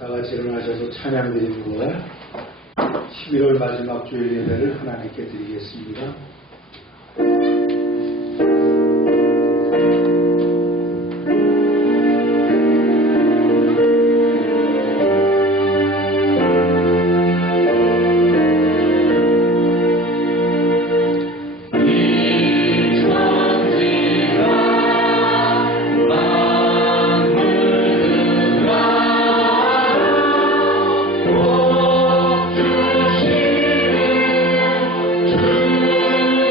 다 같이 일어나셔서 찬양 드리고 11월 마지막 주일 예배를 하나님께 드리겠습니다. 주시는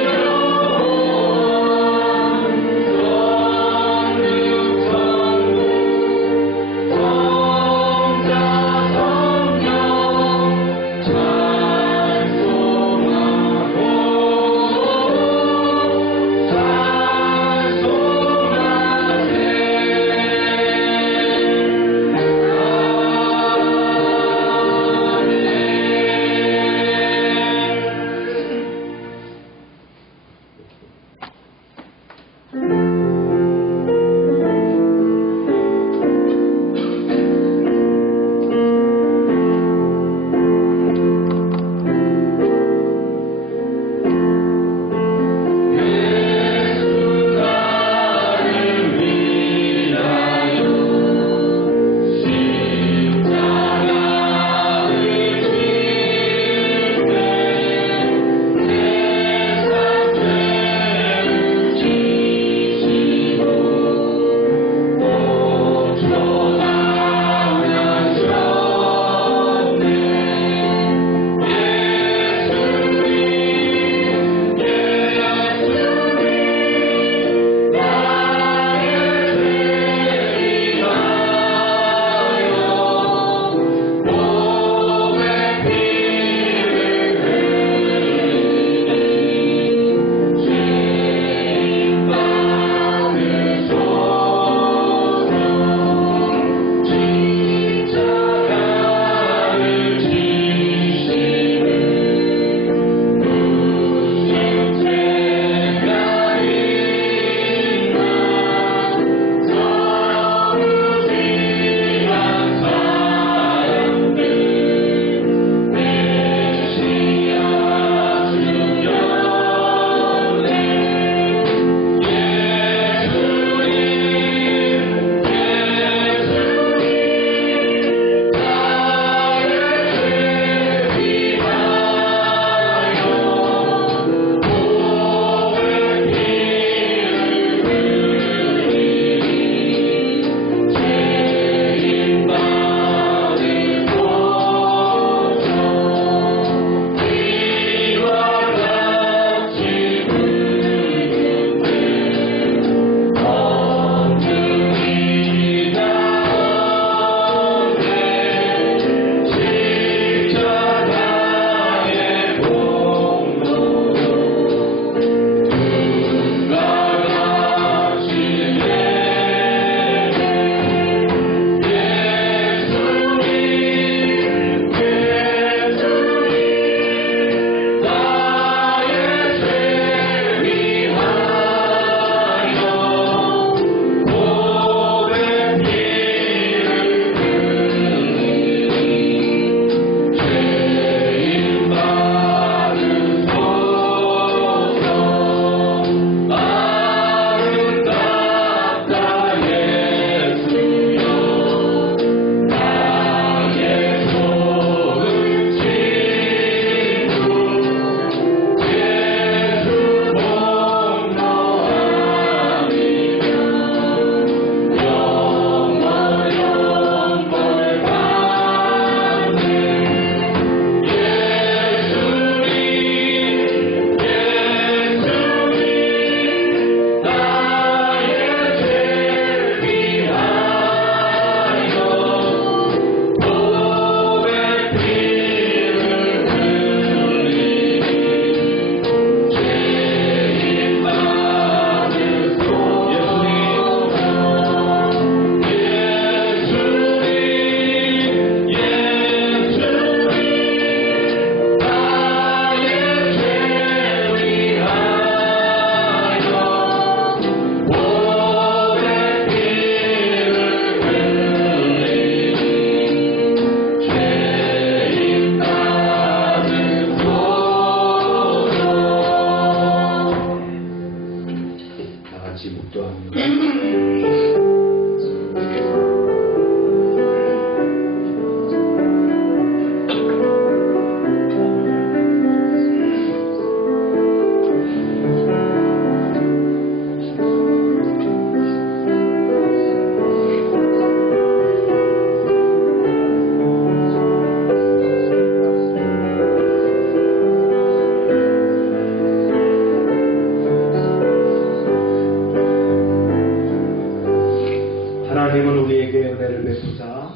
베푸사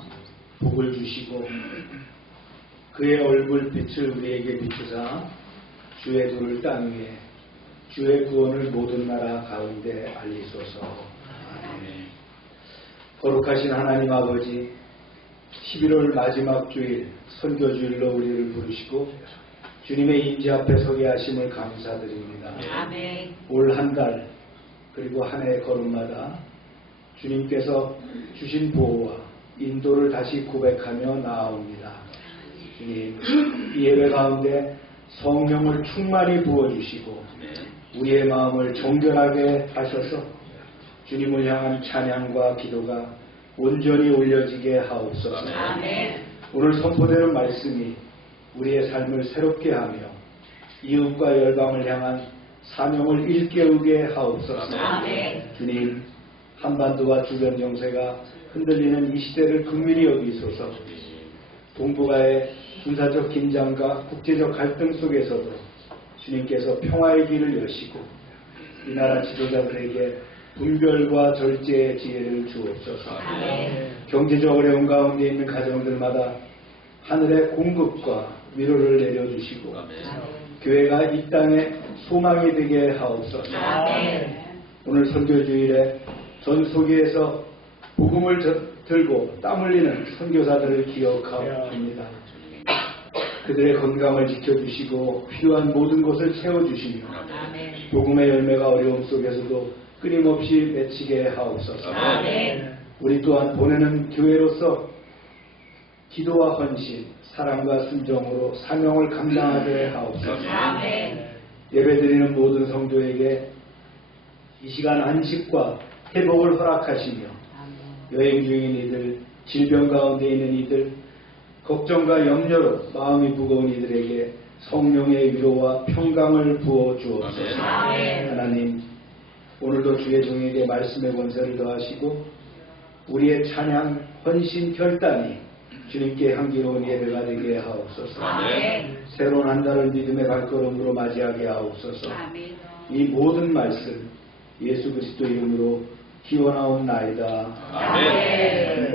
복을 주시고 그의 얼굴빛을 우리에게 비추사 주의 도를 땅 위에 주의 구원을 모든 나라 가운데 알리소서. 아멘. 거룩하신 하나님 아버지, 11월 마지막 주일 선교주일로 우리를 부르시고 주님의 임재 앞에 서게 하심을 감사드립니다. 아멘. 올 한 달 그리고 한 해 걸음마다 주님께서 주신 보호와 인도를 다시 고백하며 나아옵니다. 주님, 이 예배 가운데 성령을 충만히 부어주시고 우리의 마음을 정결하게 하셔서 주님을 향한 찬양과 기도가 온전히 올려지게 하옵소서. 아멘. 오늘 선포되는 말씀이 우리의 삶을 새롭게 하며 이웃과 열방을 향한 사명을 일깨우게 하옵소서. 아멘. 주님, 한반도와 주변 정세가 흔들리는 이 시대를 긍휼히 여기소서. 동북아의 군사적 긴장과 국제적 갈등 속에서도 주님께서 평화의 길을 여시고 이 나라 지도자들에게 분별과 절제의 지혜를 주옵소서. 아멘. 경제적 어려움 가운데 있는 가정들마다 하늘의 공급과 위로를 내려주시고 교회가 이 땅에 소망이 되게 하옵소서. 아멘. 오늘 선교주일에 전 세계에서 복음을 들고 땀 흘리는 선교사들을 기억합니다. 그들의 건강을 지켜주시고 필요한 모든 것을 채워주시며 복음의 열매가 어려움 속에서도 끊임없이 맺히게 하옵소서. 아멘. 우리 또한 보내는 교회로서 기도와 헌신, 사랑과 순종으로 사명을 감당하게 하옵소서. 아멘. 예배드리는 모든 성도에게 이 시간 안식과 회복을 허락하시며 여행 중인 이들, 질병 가운데 있는 이들, 걱정과 염려로 마음이 무거운 이들에게 성령의 위로와 평강을 부어 주옵소서. 아멘. 하나님, 오늘도 주의 종에게 말씀의 권세를 더하시고 우리의 찬양, 헌신, 결단이 주님께 향기로운 예배가 되게 하옵소서. 아멘. 새로운 한 달을 믿음의 발걸음으로 맞이하게 하옵소서. 아멘. 이 모든 말씀 예수 그리스도 이름으로 기원하옵나이다. 아멘.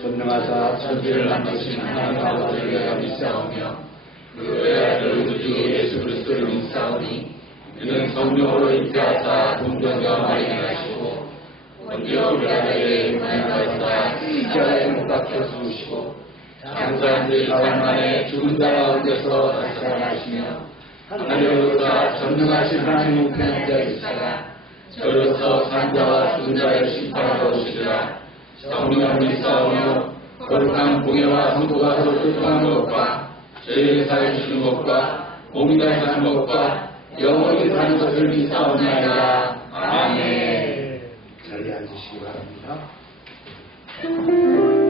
전능하사 천지를 만드신 하나님 아버지를 믿사오며 그 외아들 우리 주 예수 그리스도를 믿사오니 그는 성령으로 잉태하사 동정녀 마리아를 하시고 본디오 빌라도에게 임하여서 십자가에 못 박혀 죽으시고 장사한 지 4일 만에 죽은 자 가운데서 다시 살아나시며 하늘로부터 전능하신 하나님 우편한 자 있으시다가 저로서 산자와 죽은 자를 심판하러 오시리라. 성령을 믿사오며 거룩한 공예와 성도가 서로 교통하는 것과 죄를 사해 주시는 것과 몸이나 사는 것과 영원히 사는 것을 믿사오나이다. 아멘. 자리에 앉으시기 바랍니다. 예수님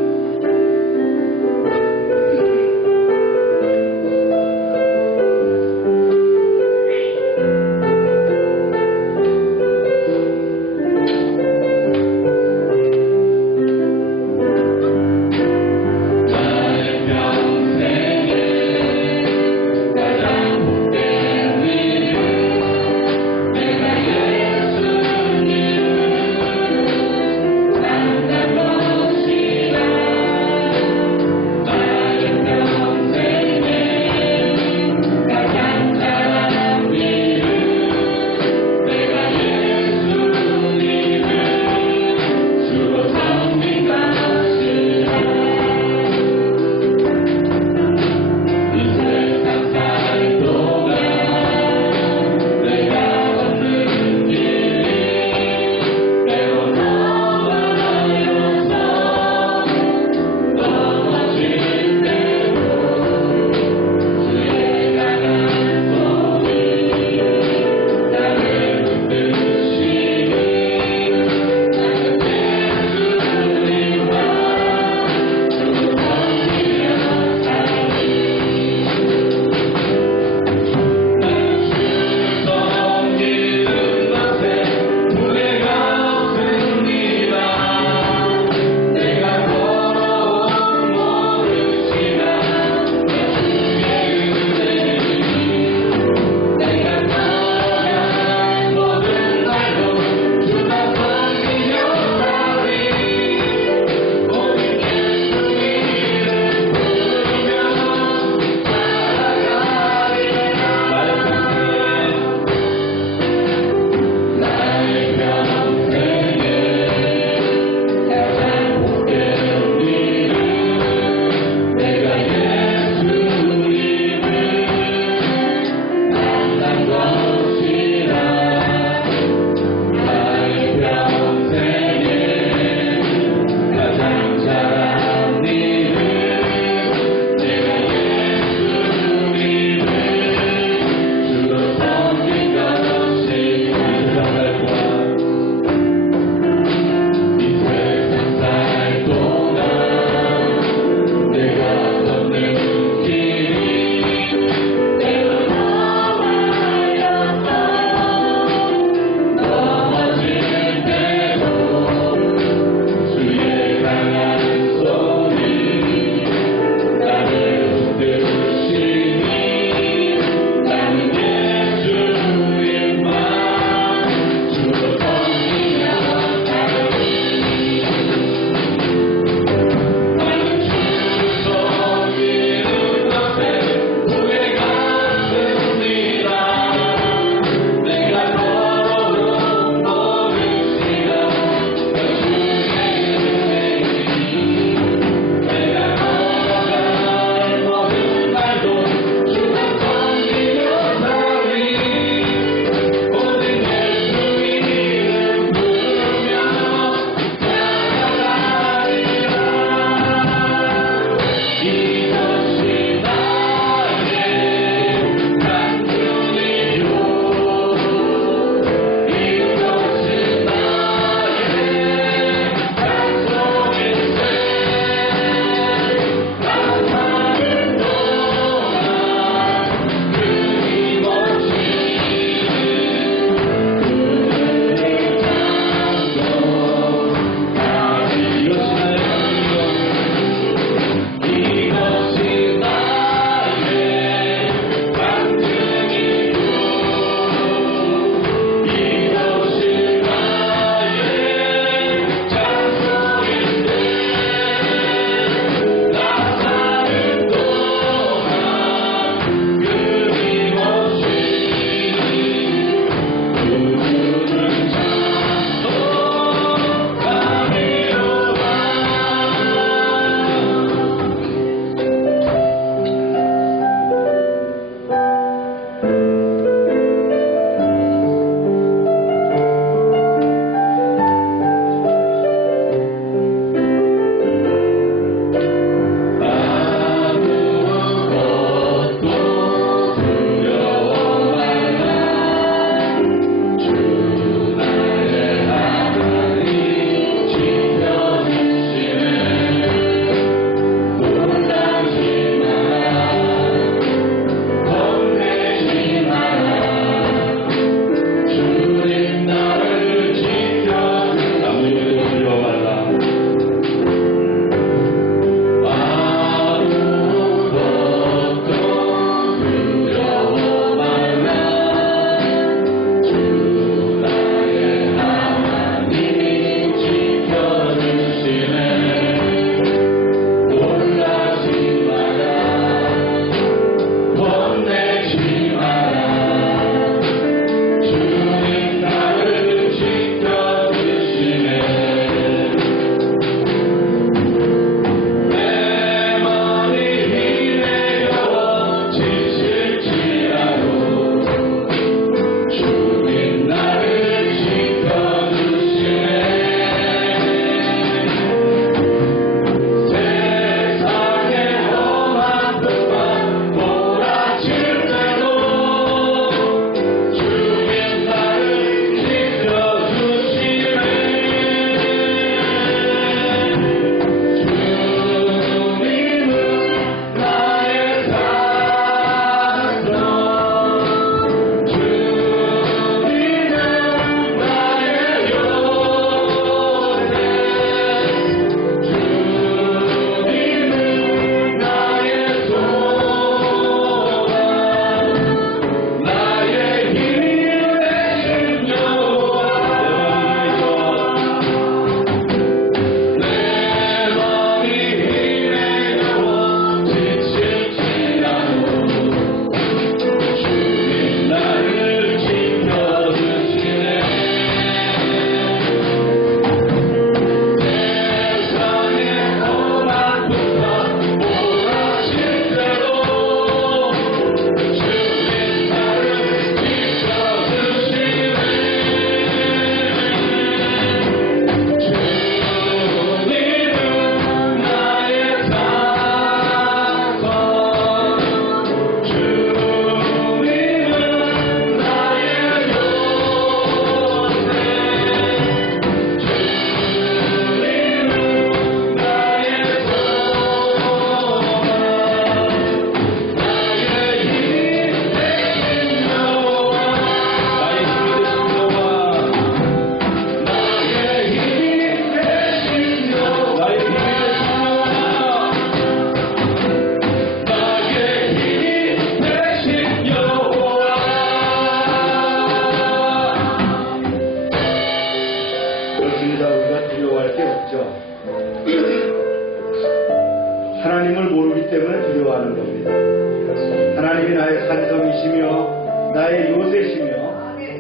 나의 산성이시며 나의 요새시며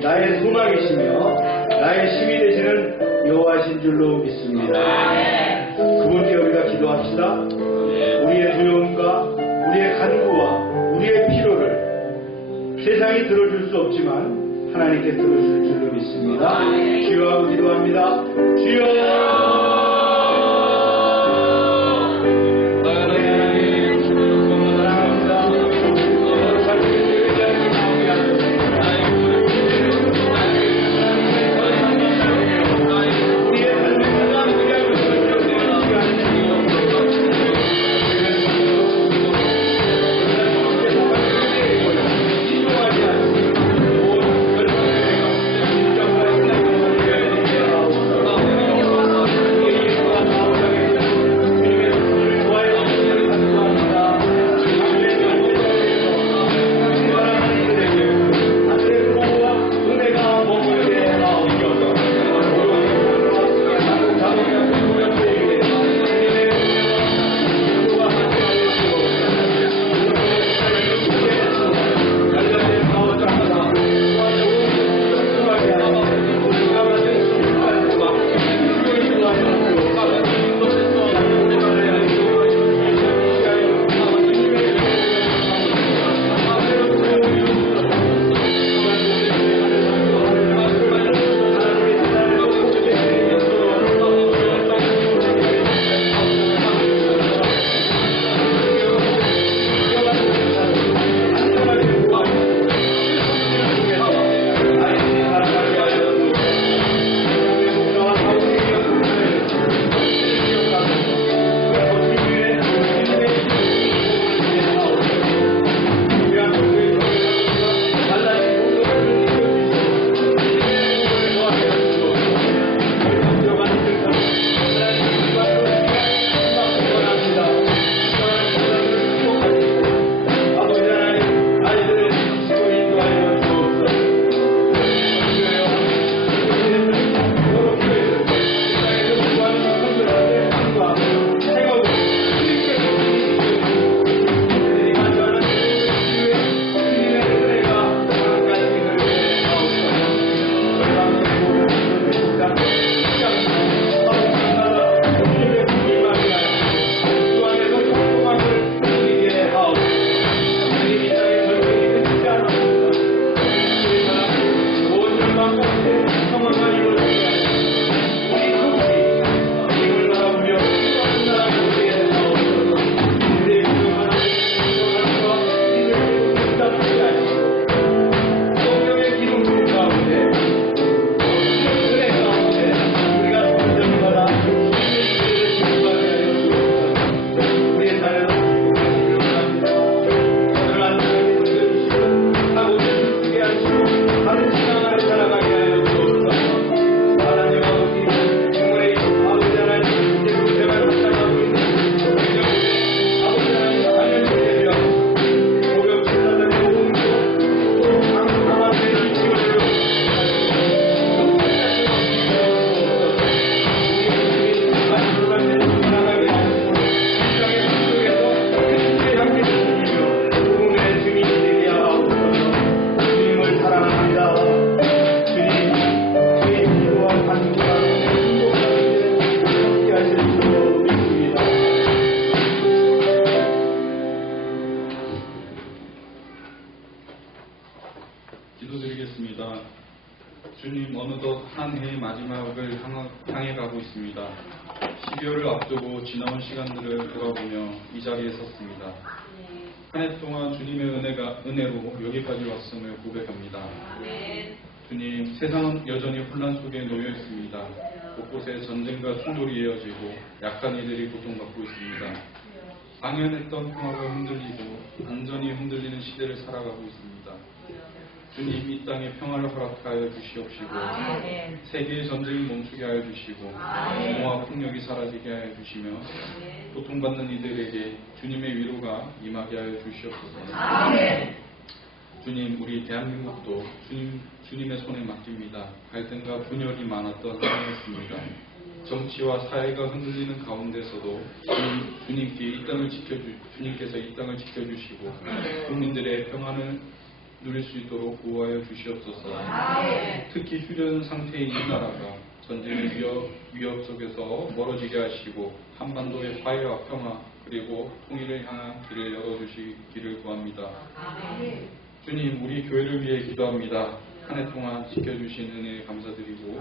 나의 소망이시며 나의 힘이 되시는 여호와신 줄로 믿습니다. 그분께 우리가 기도합시다. 우리의 두려움과 우리의 간구와 우리의 필요를 세상이 들어줄 수 없지만 하나님께 들어줄 줄로 믿습니다. 주여 하고 기도합니다. 주여. 기도드리겠습니다. 주님, 어느덧 한 해의 마지막을 향해 가고 있습니다. 12월을 앞두고 지나온 시간들을 돌아보며 이 자리에 섰습니다. 한 해 동안 주님의 은혜로 여기까지 왔음을 고백합니다. 주님, 세상은 여전히 혼란 속에 놓여 있습니다. 곳곳에 전쟁과 충돌이 이어지고 약한 이들이 고통받고 있습니다. 당연했던 평화가 흔들리고 안전이 흔들리는 시대를 살아가고 있습니다. 주님, 이 땅에 평화를 허락하여 주시옵시고 세계의 전쟁을 멈추게 하여 주시고 공허와 폭력이 사라지게 하여 주시며 고통받는 이들에게 주님의 위로가 임하게 하여 주시옵소서. 주님, 우리 대한민국도 주님의 손에 맡깁니다. 갈등과 분열이 많았던 한 해였습니다. 정치와 사회가 흔들리는 가운데서도 주님께서 이 땅을 지켜주시고 국민들의 평안을 누릴 수 있도록 보호하여 주시옵소서. 특히 휴전 상태인 이 나라가 전쟁의 위협 속에서 멀어지게 하시고 한반도의 화해와 평화 그리고 통일을 향한 길을 열어주시기를 구합니다. 주님, 우리 교회를 위해 기도합니다. 한 해 동안 지켜주신 은혜에 감사드리고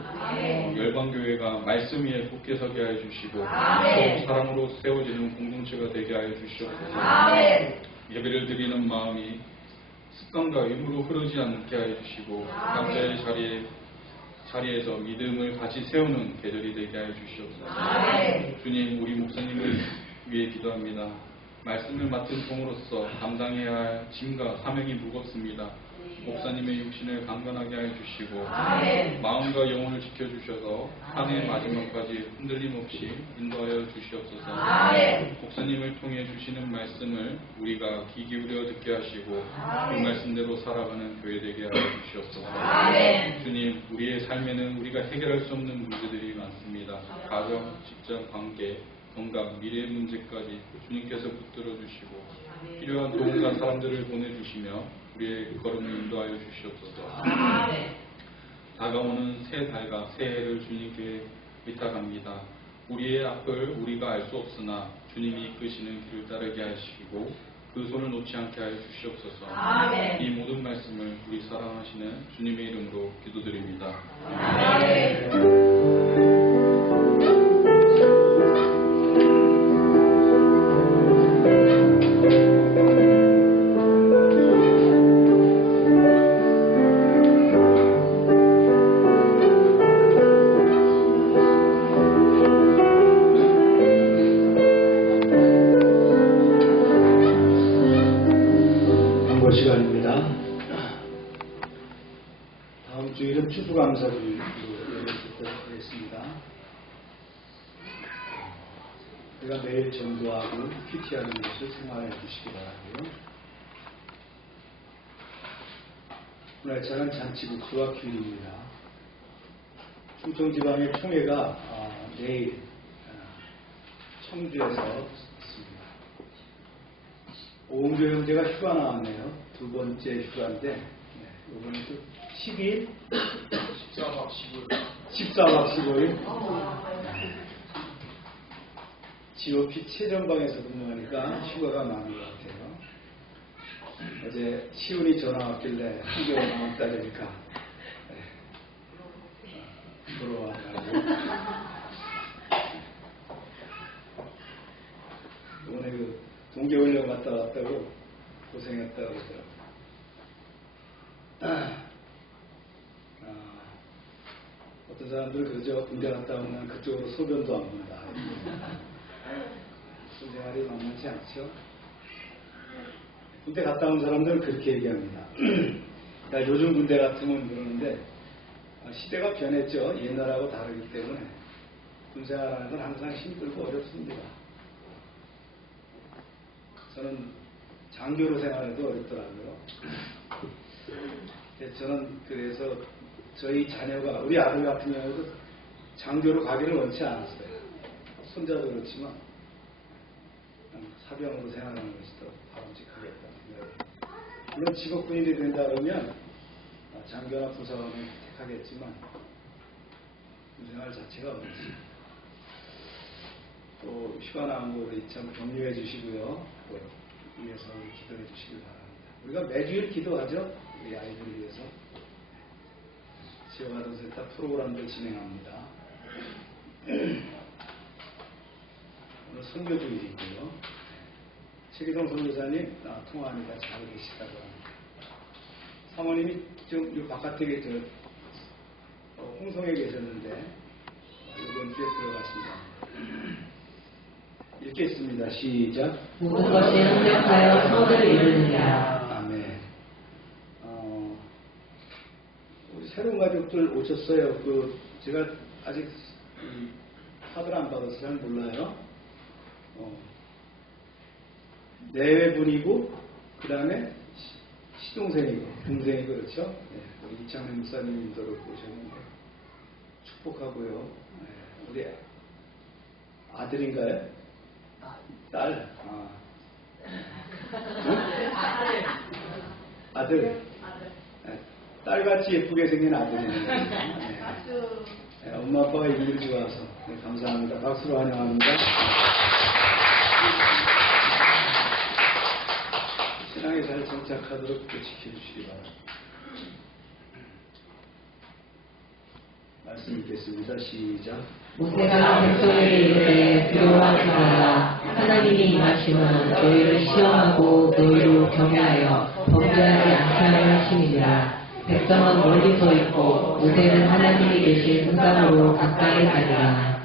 열방교회가 말씀 위에 굳게 서게 하여 주시고 서로 사랑으로 세워지는 공동체가 되게 하여 주시옵소서. 예배를 드리는 마음이 습관과 의무로 흐르지 않게 하여 주시고 각자의 자리에서 믿음을 다시 세우는 계절이 되게 하여 주시옵소서. 주님, 우리 목사님을 위해 기도합니다. 말씀을 맡은 종으로서 감당해야 할 짐과 사명이 무겁습니다. 목사님의 육신을 강건하게 하여 주시고 마음과 영혼을 지켜주셔서 한 해 마지막까지 흔들림 없이 인도하여 주시옵소서. 목사님을 통해 주시는 말씀을 우리가 귀 기울여 듣게 하시고 그 말씀대로 살아가는 교회 되게 하여 주시옵소서. 주님, 우리의 삶에는 우리가 해결할 수 없는 문제들이 많습니다. 가정, 직장, 관계, 건강, 미래의 문제까지 주님께서 붙들어 주시고 필요한 도움과 사람들을 보내주시며 우리의 걸음을 인도하여 주시옵소서. 다가오는 새 달과 새해를 주님께 의탁합니다. 우리의 앞을 우리가 알 수 없으나 주님이 이끄시는 길을 따르게 하시고 그 손을 놓지 않게 하여 주시옵소서. 이 모든 말씀을 우리 사랑하시는 주님의 이름으로 기도드립니다. 시간입니다. 다음 주일은 추수감사주일로 예배드리도록 하겠습니다. 우리가 매일 전도하고 큐티하는 것을 생활해 주시기 바라고요. 오늘 저는 잔치국수와 귤입니다. 충청지방의 총회가 내일 청주에서 있습니다. 오은교 형제가 휴가 나왔네요. 두 번째 휴가인데 이번에 또 12일? 14박 15일. 14박 15일? GOP 최전방에서 근무하니까 휴가가 많은 것 같아요. 어제 시훈이 전화 왔길래 한겨울 남았다 그러니까 부러워하더라고요. 이번에 그 동계훈련 갔다 왔다고 고생했다고 그러더라고요. 어떤 사람들은 그러죠. 군대 갔다 오면 그쪽으로 소변도 안 본다. 군생활이 만만치 않죠. 군대 갔다 온 사람들은 그렇게 얘기합니다. 야, 요즘 군대 같으면 그러는데 시대가 변했죠. 옛날하고 다르기 때문에 군생활하는 건 항상 힘들고 어렵습니다. 저는 장교로 생활해도 어렵더라고요. 저는 그래서 저희 자녀가 우리 아들 같은 경우도 장교로 가기를 원치 않았어요. 손자도 그렇지만 사병으로 생활하는 것이 더 바람직하겠다는 생각이. 물론 직업군인이 된다 그러면 장교나 부사관을 택하겠지만 군생활 자체가 어렵지. 또 휴가 나온 거 우리 참 격려해 주시고요. 또 위해서 기도해 주시길 바랍니다. 우리가 매주일 기도하죠. 우리 아이들을 위해서. 지역아동센터 프로그램도 진행합니다. 오늘 선교주일이고요. 최기동 선교사님 통화하니까 잘 계시다고 합니다. 사모님이 좀 이 바깥에 홍성에 계셨는데 이번 주에 들어가신다. 읽겠습니다. 시작. 모든 것이 협력하여 선을 이루느니라. 아멘. 우리 새로운 가족들 오셨어요. 제가 아직 카드를 안 받아서 잘 몰라요. 내외분이고 그 다음에 시동생이고 동생이고 그렇죠. 우리 이창래 목사님도 오셨는데 축복하고요. 우리 아들인가요? 딸? 아들. 네, 딸같이 예쁘게 생긴 아들이네요. 네, 엄마 아빠가 이름이 좋아서 네, 감사합니다. 박수로 환영합니다. 신앙에 잘 정착하도록 지켜주시기 바랍니다. 말씀 읽겠습니다. 시작. 모세가 백성에게 이르되 두려워하지 말라. 하나님이 임하시면 너희를 시험하고 너희로 경외하여 범죄하지 않게 하려 하심이니라. 백성은 멀리 서 있고 모세는 하나님이 계신 흑암으로 가까이 가니라.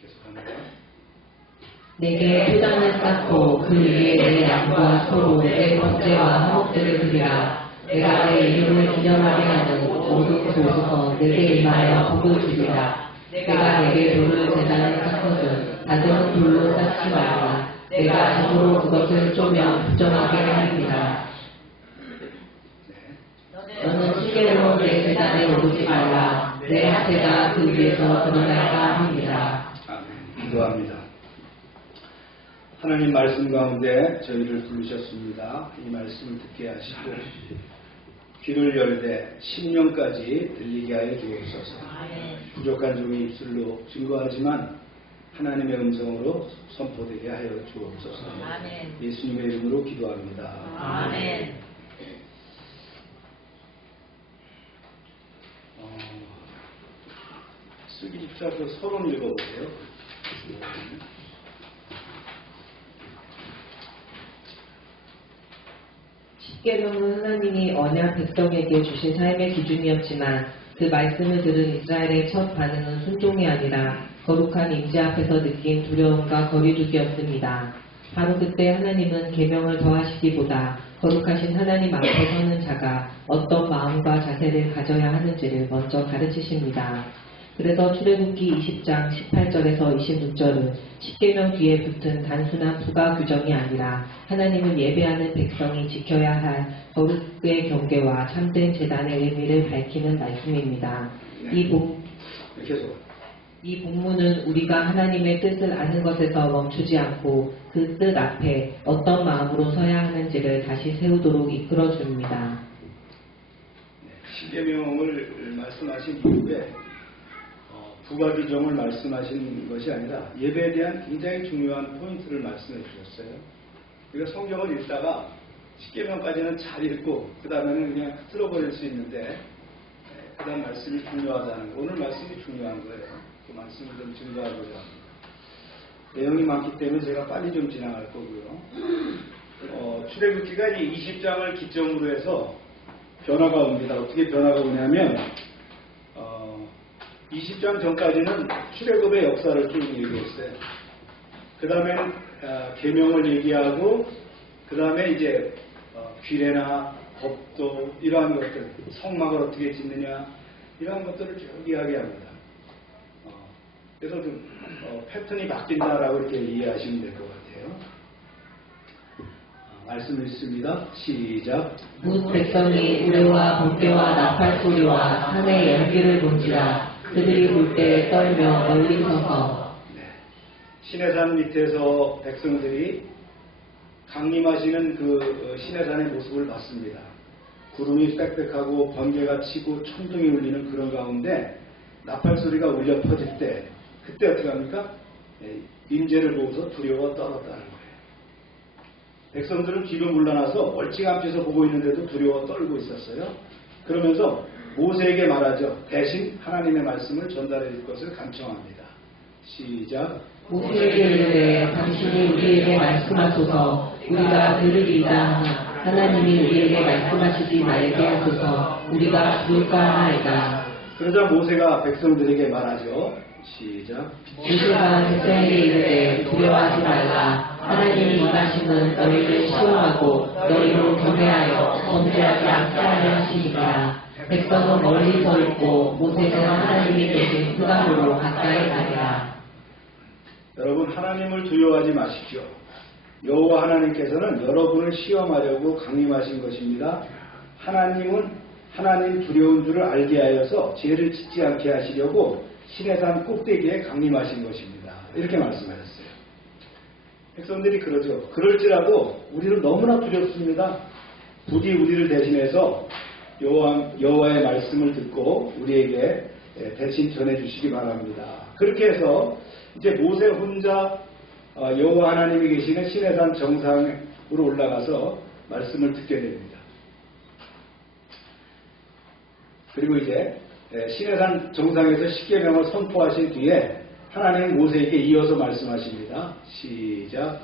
계속합니다. 내게 표단을 쌓고 그 위에 내 양과 소로 내 번제와 화목제를 드리라. 내가 내 이름을 기념하게 하는 모든 곳에서 내게 임하여 복을 주리라. 내가 내게 돌을 제단에 쌓거든 다듬은 돌로 쌓지 말라. 내가 정으로 그것을 쪼며 부정하게 하리라. 너는 시계로 내 제단에 오르지 말라. 내 하체가 그 위에서 드러날까 합니다. 기도합니다. 하나님 말씀 가운데 저희를 부르셨습니다. 이 말씀을 듣게 하시고 귀를 열되 심령까지 들리게 하여 주옵소서. 부족한 종의 입술로 증거하지만 하나님의 음성으로 선포되게 하여 주옵소서. 예수님의 이름으로 기도합니다. 아멘. 쓰기 집사서 서론 읽어보세요. 십계명은 하나님이 언약 백성에게 주신 삶의 기준이었지만 그 말씀을 들은 이스라엘의 첫 반응은 순종이 아니라 거룩한 임재 앞에서 느낀 두려움과 거리두기였습니다. 바로 그때 하나님은 계명을 더하시기보다 거룩하신 하나님 앞에 서는 자가 어떤 마음과 자세를 가져야 하는지를 먼저 가르치십니다. 그래서 출애굽기 20장 18절에서 26절은 십계명 뒤에 붙은 단순한 부가 규정이 아니라 하나님을 예배하는 백성이 지켜야 할 거룩의 경계와 참된 제단의 의미를 밝히는 말씀입니다. 이 본문은 우리가 하나님의 뜻을 아는 것에서 멈추지 않고 그 뜻 앞에 어떤 마음으로 서야 하는지를 다시 세우도록 이끌어줍니다. 십계명을 말씀하신 이후에 부가 규정을 말씀하신 것이 아니라 예배에 대한 굉장히 중요한 포인트를 말씀해 주셨어요. 우리가 성경을 읽다가 십계명까지는 잘 읽고 그 다음에는 그냥 틀어버릴 수 있는데 그 다음 말씀이 중요하다는 거. 오늘 말씀이 중요한 거예요. 그 말씀을 좀 증거하고자 합니다. 내용이 많기 때문에 제가 빨리 좀 지나갈 거고요. 출애굽기가 20장을 기점으로 해서 변화가 옵니다. 어떻게 변화가 오냐면 20장 전까지는 출애굽의 역사를 쭉 얘기했어요. 그 다음에는 계명을 얘기하고 그 다음에 이제 규례나 법도 이러한 것들, 성막을 어떻게 짓느냐 이러한 것들을 쭉 이야기합니다. 그래서 좀 패턴이 바뀐다라고 이렇게 이해하시면 될 것 같아요. 말씀 읽습니다. 시작. 뭇 백성이 우레와 번개와 나팔 소리와 산의 연기를 본지라 그들이 볼 때 떨며 멀리 서서. 시내산 밑에서 백성들이 강림하시는 그 시내산의 모습을 봤습니다. 구름이 빽빽하고 번개가 치고 천둥이 울리는 그런 가운데 나팔 소리가 울려 퍼질 때 그때 어떻게 합니까? 임재를 보고서 두려워 떨었다는 거예요. 백성들은 뒤로 물러나서 멀찌감치서 보고 있는데도 두려워 떨고 있었어요. 그러면서 모세에게 말하죠. 대신 하나님의 말씀을 전달해 줄 것을 간청합니다. 시작. 모세에게 이르되 당신이 우리에게 말씀하소서 우리가 들으리이다 하나 하나님이 우리에게 말씀하시지 말게 하소서 우리가 죽을까 하나이다. 그러자 모세가 백성들에게 말하죠. 시작. 모세가 백성에게 이르되 두려워하지 말라. 하나님이 임하심은 너희를 시험하고 너희로 경외하여 범죄하지 않게 하려 하시니라. 백성은 멀리 서 있고 모세는 하나님이 계신 흑암으로 가까이 가니라. 여러분 하나님을 두려워하지 마십시오. 여호와 하나님께서는 여러분을 시험하려고 강림하신 것입니다. 하나님은 하나님 두려운 줄을 알게 하여서 죄를 짓지 않게 하시려고 시내산 꼭대기에 강림하신 것입니다. 이렇게 말씀하셨어요. 백성들이 그러죠. 그럴지라도 우리는 너무나 두렵습니다. 부디 우리를 대신해서 여호와의 말씀을 듣고 우리에게 대신 전해주시기 바랍니다. 그렇게 해서 이제 모세 혼자 여호와 하나님이 계시는 시내산 정상으로 올라가서 말씀을 듣게 됩니다. 그리고 이제 시내산 정상에서 십계명을 선포하신 뒤에 하나님은 모세에게 이어서 말씀하십니다. 시작.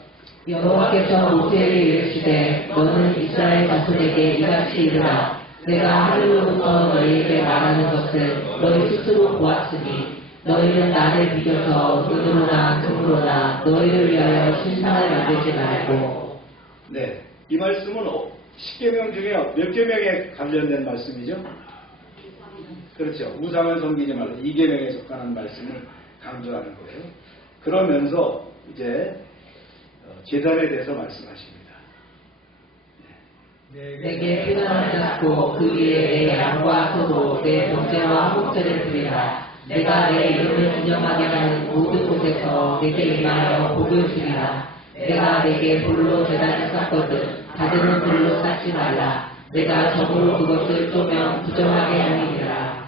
여호와께서 모세에게 이르시되 너는 이스라엘 자손에게 이같이 이르라. 내가 하늘로부터 너희에게 말하는 것을 너희 스스로 보았으니 너희는 나를 믿어서 은으로나 금으로나 너희를 위하여 신상을 만들지 말고. 네, 이 말씀은 십계명 중에 몇 계명에 관련된 말씀이죠? 그렇죠. 우상을 섬기지 말라. 2계명에 속하는 말씀을 강조하는 거예요. 그러면서 이제 제단에 대해서 말씀하십니다. 내게 피난을 쌓고 그 위에 내 양과 소로 내 번제와 화목제를 드리라. 내가 내 이름을 기념하게 하는 모든 곳에서 내게 임하여 복을 주리라. 내가 내게 돌로 제단을 쌓거든 다드는 돌로 쌓지 말라. 내가 적으로 그것을 쪼면 부정하게 하리니라.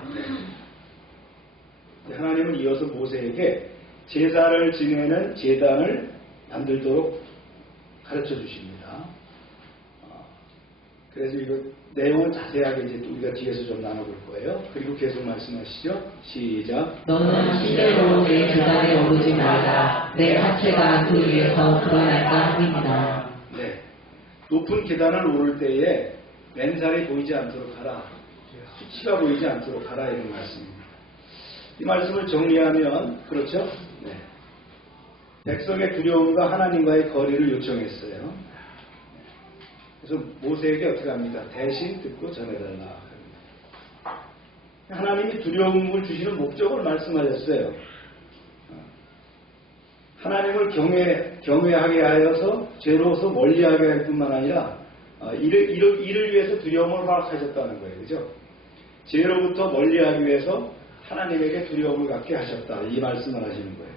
하나님은 이어서 모세에게 제사를 지내는 제단을 만들도록 가르쳐 주십니다. 그래서 이거 내용은 자세하게 이제 우리가 뒤에서 좀 나눠볼 거예요. 그리고 계속 말씀하시죠. 시작. 너는 실례로 내 제단에 오르지 말라. 내 하체가 그 위에서 드러날까 함이니라. 네, 높은 계단을 오를 때에 맨살이 보이지 않도록 하라. 수치가 보이지 않도록 하라 이런 말씀입니다. 이 말씀을 정리하면 그렇죠. 네. 백성의 두려움과 하나님과의 거리를 요청했어요. 그래서 모세에게 어떻게 합니까? 대신 듣고 전해달라. 하나님이 두려움을 주시는 목적을 말씀하셨어요. 하나님을 경외하게 하여서 죄로서 멀리하게 할 뿐만 아니라 이를 위해서 두려움을 허락하셨다는 거예요. 그죠? 죄로부터 멀리하기 위해서 하나님에게 두려움을 갖게 하셨다. 이 말씀을 하시는 거예요.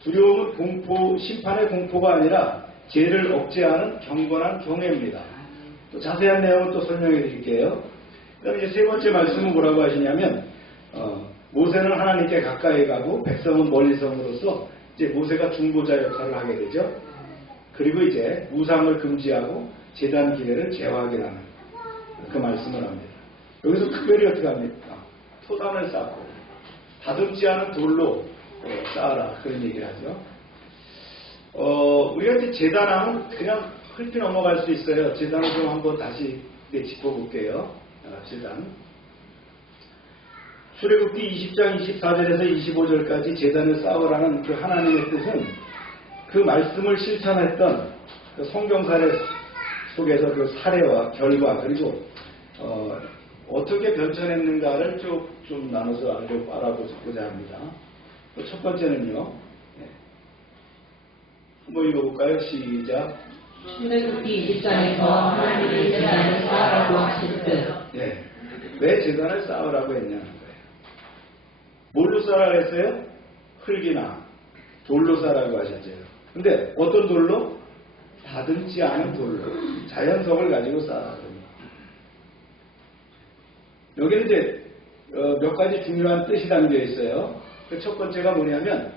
두려움은 심판의 공포가 아니라 죄를 억제하는 경건한 경외입니다. 또 자세한 내용은 또 설명해 드릴게요. 그다음에 이제 세 번째 말씀은 뭐라고 하시냐면 모세는 하나님께 가까이 가고 백성은 멀리섬으로써 이제 모세가 중보자 역할을 하게 되죠. 그리고 이제 우상을 금지하고 제단 기회를 제어하게 하는 그 말씀을 합니다. 여기서 특별히 어떻게 합니까? 토단을 쌓고 다듬지 않은 돌로 쌓아라 그런 얘기를 하죠. 우리가 이제 제단하면 그냥 훑기 넘어갈 수 있어요. 제단을 좀 한번 다시 짚어볼게요. 제단. 출애굽기 20장 24절에서 25절까지 제단을 쌓으라는 그 하나님의 뜻은 그 말씀을 실천했던 그 성경사례 속에서 그 사례와 결과 그리고 어떻게 변천했는가를 좀 나눠서 알아보고자 합니다. 첫 번째는요. 한번 읽어볼까요? 시작. 출애굽기 20장에서 하나님이 제단을 쌓으라고 하신 뜻. 네. 왜 제단을 쌓으라고 했냐는 거예요. 뭘로 쌓으라고 했어요? 흙이나 돌로 쌓으라고 하셨죠. 근데 어떤 돌로? 다듬지 않은 돌로 자연성을 가지고 쌓으라고 합니다. 여기는 이제 몇 가지 중요한 뜻이 담겨 있어요. 그 첫 번째가 뭐냐면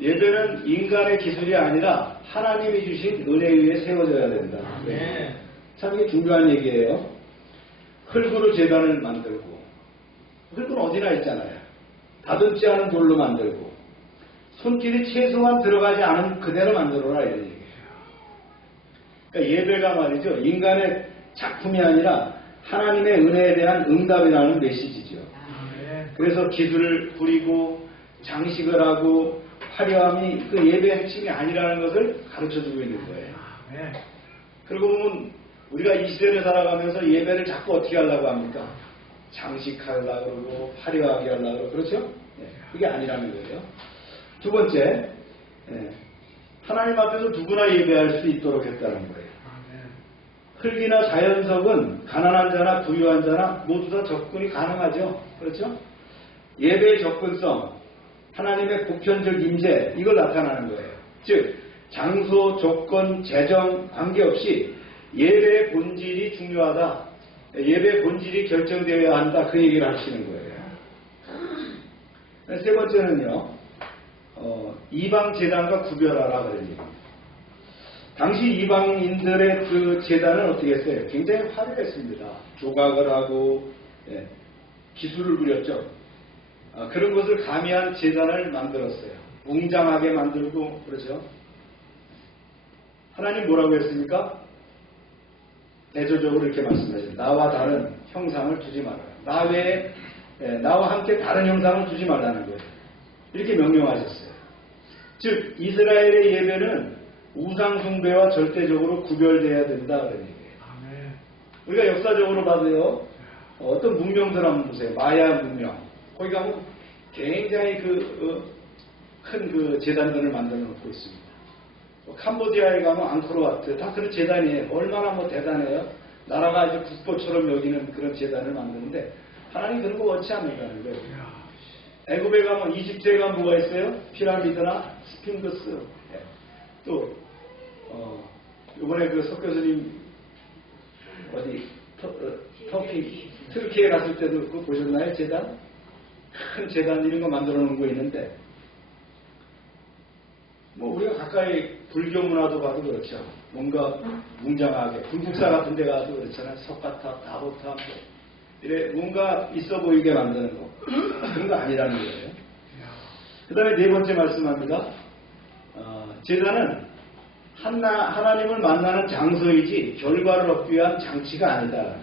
예배는 인간의 기술이 아니라 하나님이 주신 은혜에 의해 세워져야 된다. 네. 참 이게 중요한 얘기예요. 흙으로 제단을 만들고 흙은 어디나 있잖아요. 다듬지 않은 돌로 만들고 손길이 최소한 들어가지 않은 그대로 만들어라 이런 얘기예요. 그러니까 예배가 말이죠. 인간의 작품이 아니라 하나님의 은혜에 대한 응답이라는 메시지죠. 그래서 기술을 부리고 장식을 하고 화려함이 그 예배의 핵심이 아니라는 것을 가르쳐주고 있는 거예요. 그리고 보면 우리가 이 시대를 살아가면서 예배를 자꾸 어떻게 하려고 합니까? 장식하려고 그러고 화려하게 하려고 그러고 그렇죠? 그게 아니라는 거예요. 두 번째, 하나님 앞에서 누구나 예배할 수 있도록 했다는 거예요. 흙이나 자연석은 가난한 자나 부유한 자나 모두 다 접근이 가능하죠. 그렇죠? 예배의 접근성, 하나님의 보편적 임재, 이걸 나타나는 거예요. 즉 장소, 조건, 재정 관계없이 예배의 본질이 중요하다. 예배의 본질이 결정되어야 한다. 그 얘기를 하시는 거예요. 세 번째는요. 이방 제단과 구별하라 그런 얘기입니다. 당시 이방인들의 그 제단은 어떻게 했어요? 굉장히 화려했습니다. 조각을 하고 기술을 부렸죠. 그런 것을 가미한 제단을 만들었어요. 웅장하게 만들고 그러죠. 하나님 뭐라고 했습니까? 대조적으로 이렇게 말씀하셨어요. 나와 다른 형상을 두지 말아라. 나와 함께 다른 형상을 두지 말라는 거예요. 이렇게 명령하셨어요. 즉 이스라엘의 예배는 우상 숭배와 절대적으로 구별돼야 된다 그런 얘기예요. 우리가 역사적으로 봐도요. 어떤 문명들 한번 보세요. 마야 문명. 거기 가면 굉장히 큰 그 제단들을 만들어 놓고 있습니다. 캄보디아에 가면 앙코르와트 다 그런 제단이에요. 얼마나 뭐 대단해요. 나라가 아주 국보처럼 여기는 그런 제단을 만드는데 하나님 그런 거 원치 않는다는 거예요. 애굽에 가면 이집트에 가면 뭐가 있어요? 피라미드나 스핑크스. 또 이번에 그 석 교수님 어디 터키 트르키에 갔을 때도 그거 보셨나요? 제단? 큰 제단 이런 거 만들어 놓은 거 있는데 뭐 우리가 가까이 불교 문화도 봐도 그렇죠. 뭔가 웅장하게 불국사 같은 데 가도 그렇잖아요. 석가탑, 다보탑 이래 뭔가 있어 보이게 만드는 거 그런 거 아니라는 거예요. 그 다음에 네 번째 말씀합니다. 제단은 하나님을 만나는 장소이지 결과를 얻기 위한 장치가 아니다.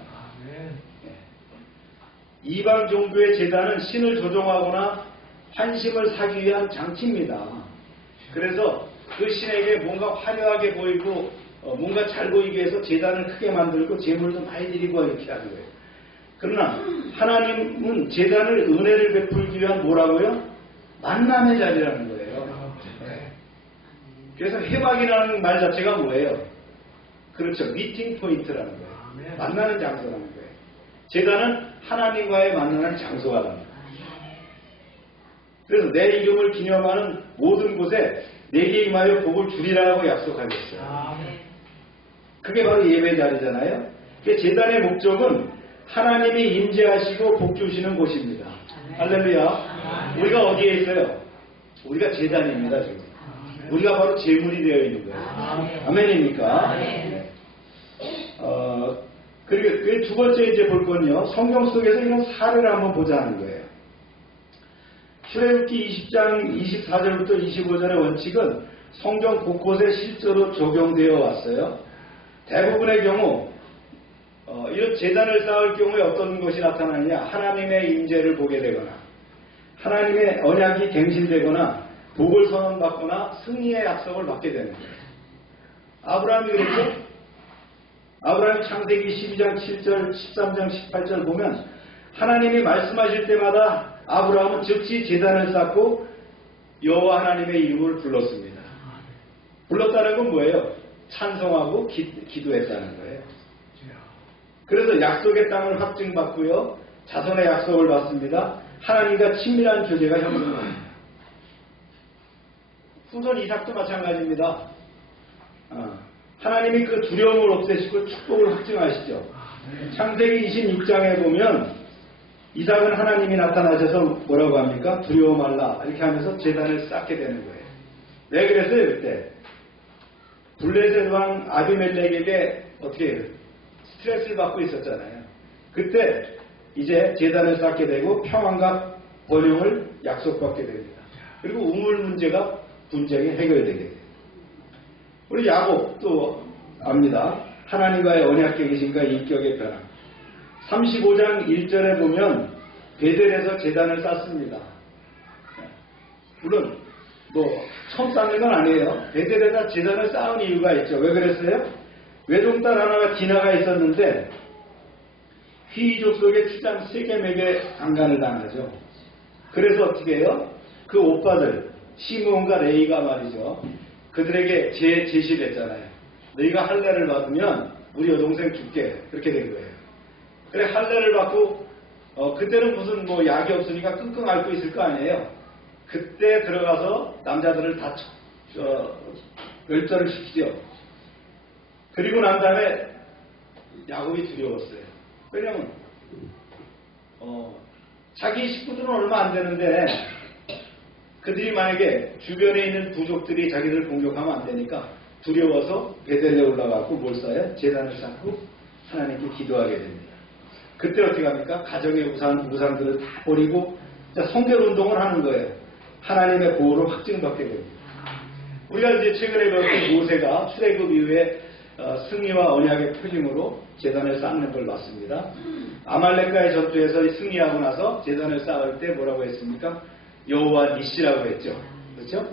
이방 종교의 제단은 신을 조종하거나 환심을 사기 위한 장치입니다. 그래서 그 신에게 뭔가 화려하게 보이고 뭔가 잘 보이기 위해서 제단을 크게 만들고 제물도 많이 드리고 이렇게 하는 거예요. 그러나 하나님은 제단을 은혜를 베풀기 위한 뭐라고요? 만남의 자리라는 거예요. 그래서 회막이라는 말 자체가 뭐예요? 그렇죠. 미팅 포인트라는 거예요. 만나는 장소라는 거예요. 제단은 하나님과의 만나는 장소가 됩니다. 그래서 내 이름을 기념하는 모든 곳에 내게 임하여 복을 주리라고 약속하겠어요. 그게 바로 예배 자리잖아요. 제단의 목적은 하나님이 임재하시고 복 주시는 곳입니다. 할렐루야. 우리가 어디에 있어요? 우리가 제단입니다. 지금. 우리가 바로 제물이 되어 있는 거예요. 아멘입니까? 그리고 그 두 번째 이제 볼 건요. 성경 속에서 이런 사례를 한번 보자는 거예요. 출애굽기 20장 24절부터 25절의 원칙은 성경 곳곳에 실제로 적용되어 왔어요. 대부분의 경우 이런 제단을 쌓을 경우에 어떤 것이 나타나느냐. 하나님의 임재를 보게 되거나 하나님의 언약이 갱신되거나 복을 선언받거나 승리의 약속을 받게 되는 거예요. 아브라함이 그랬죠? 아브라함이 창세기 12장 7절 13장 18절 보면 하나님이 말씀하실 때마다 아브라함은 즉시 제단을 쌓고 여호와 하나님의 이름을 불렀습니다. 불렀다는 건 뭐예요? 찬송하고 기도했다는 거예요. 그래서 약속의 땅을 확증받고요. 자손의 약속을 받습니다. 하나님과 친밀한 교제가 형성됩니다. 후손 이삭도 마찬가지입니다. 하나님이 그 두려움을 없애시고 축복을 확증하시죠. 창세기 26장에 보면 이삭은 하나님이 나타나셔서 뭐라고 합니까? 두려워 말라 이렇게 하면서 제단을 쌓게 되는 거예요. 왜 그랬어요? 그때 블레셋 왕 아비멜렉에게 어떻게 스트레스를 받고 있었잖아요. 그때 이제 제단을 쌓게 되고 평안과 번영을 약속받게 됩니다. 그리고 우물 문제가 분쟁이 해결되게 돼요. 우리 야곱도 압니다. 하나님과의 언약 계신과 인격의 변화. 35장 1절에 보면 베델에서 제단을 쌓습니다. 물론 뭐 처음 쌓는 건 아니에요. 베델에다 제단을 쌓은 이유가 있죠. 왜 그랬어요? 외동딸 하나가 디나가 있었는데 휘이족 속에 추장 세겜에게 강간을 당하죠. 그래서 어떻게 해요? 그 오빠들 시므온과 레이가 말이죠. 그들에게 제시를 했잖아요. 너희가 할례를 받으면 우리 여동생 줄게. 그렇게 된 거예요. 그래 할례를 받고 그때는 무슨 뭐 약이 없으니까 끙끙 앓고 있을 거 아니에요. 그때 들어가서 남자들을 다 멸절을 시키죠. 그리고 난 다음에 야곱이 두려웠어요. 왜냐면 자기 식구들은 얼마 안 되는데 그들이 만약에 주변에 있는 부족들이 자기들을 공격하면 안 되니까 두려워서 베델레 올라가고 뭘 쌓아요? 제단을 쌓고 하나님께 기도하게 됩니다. 그때 어떻게 합니까? 가정의 우상들을 다 버리고 성결 운동을 하는 거예요. 하나님의 보호를 확증받게 됩니다. 우리가 이제 최근에 배웠던 모세가 출애굽 이후에 승리와 언약의 표징으로 제단을 쌓는 걸 봤습니다. 아말렉과의 전투에서 승리하고 나서 제단을 쌓을 때 뭐라고 했습니까? 여호와 니시라고 했죠. 그렇죠?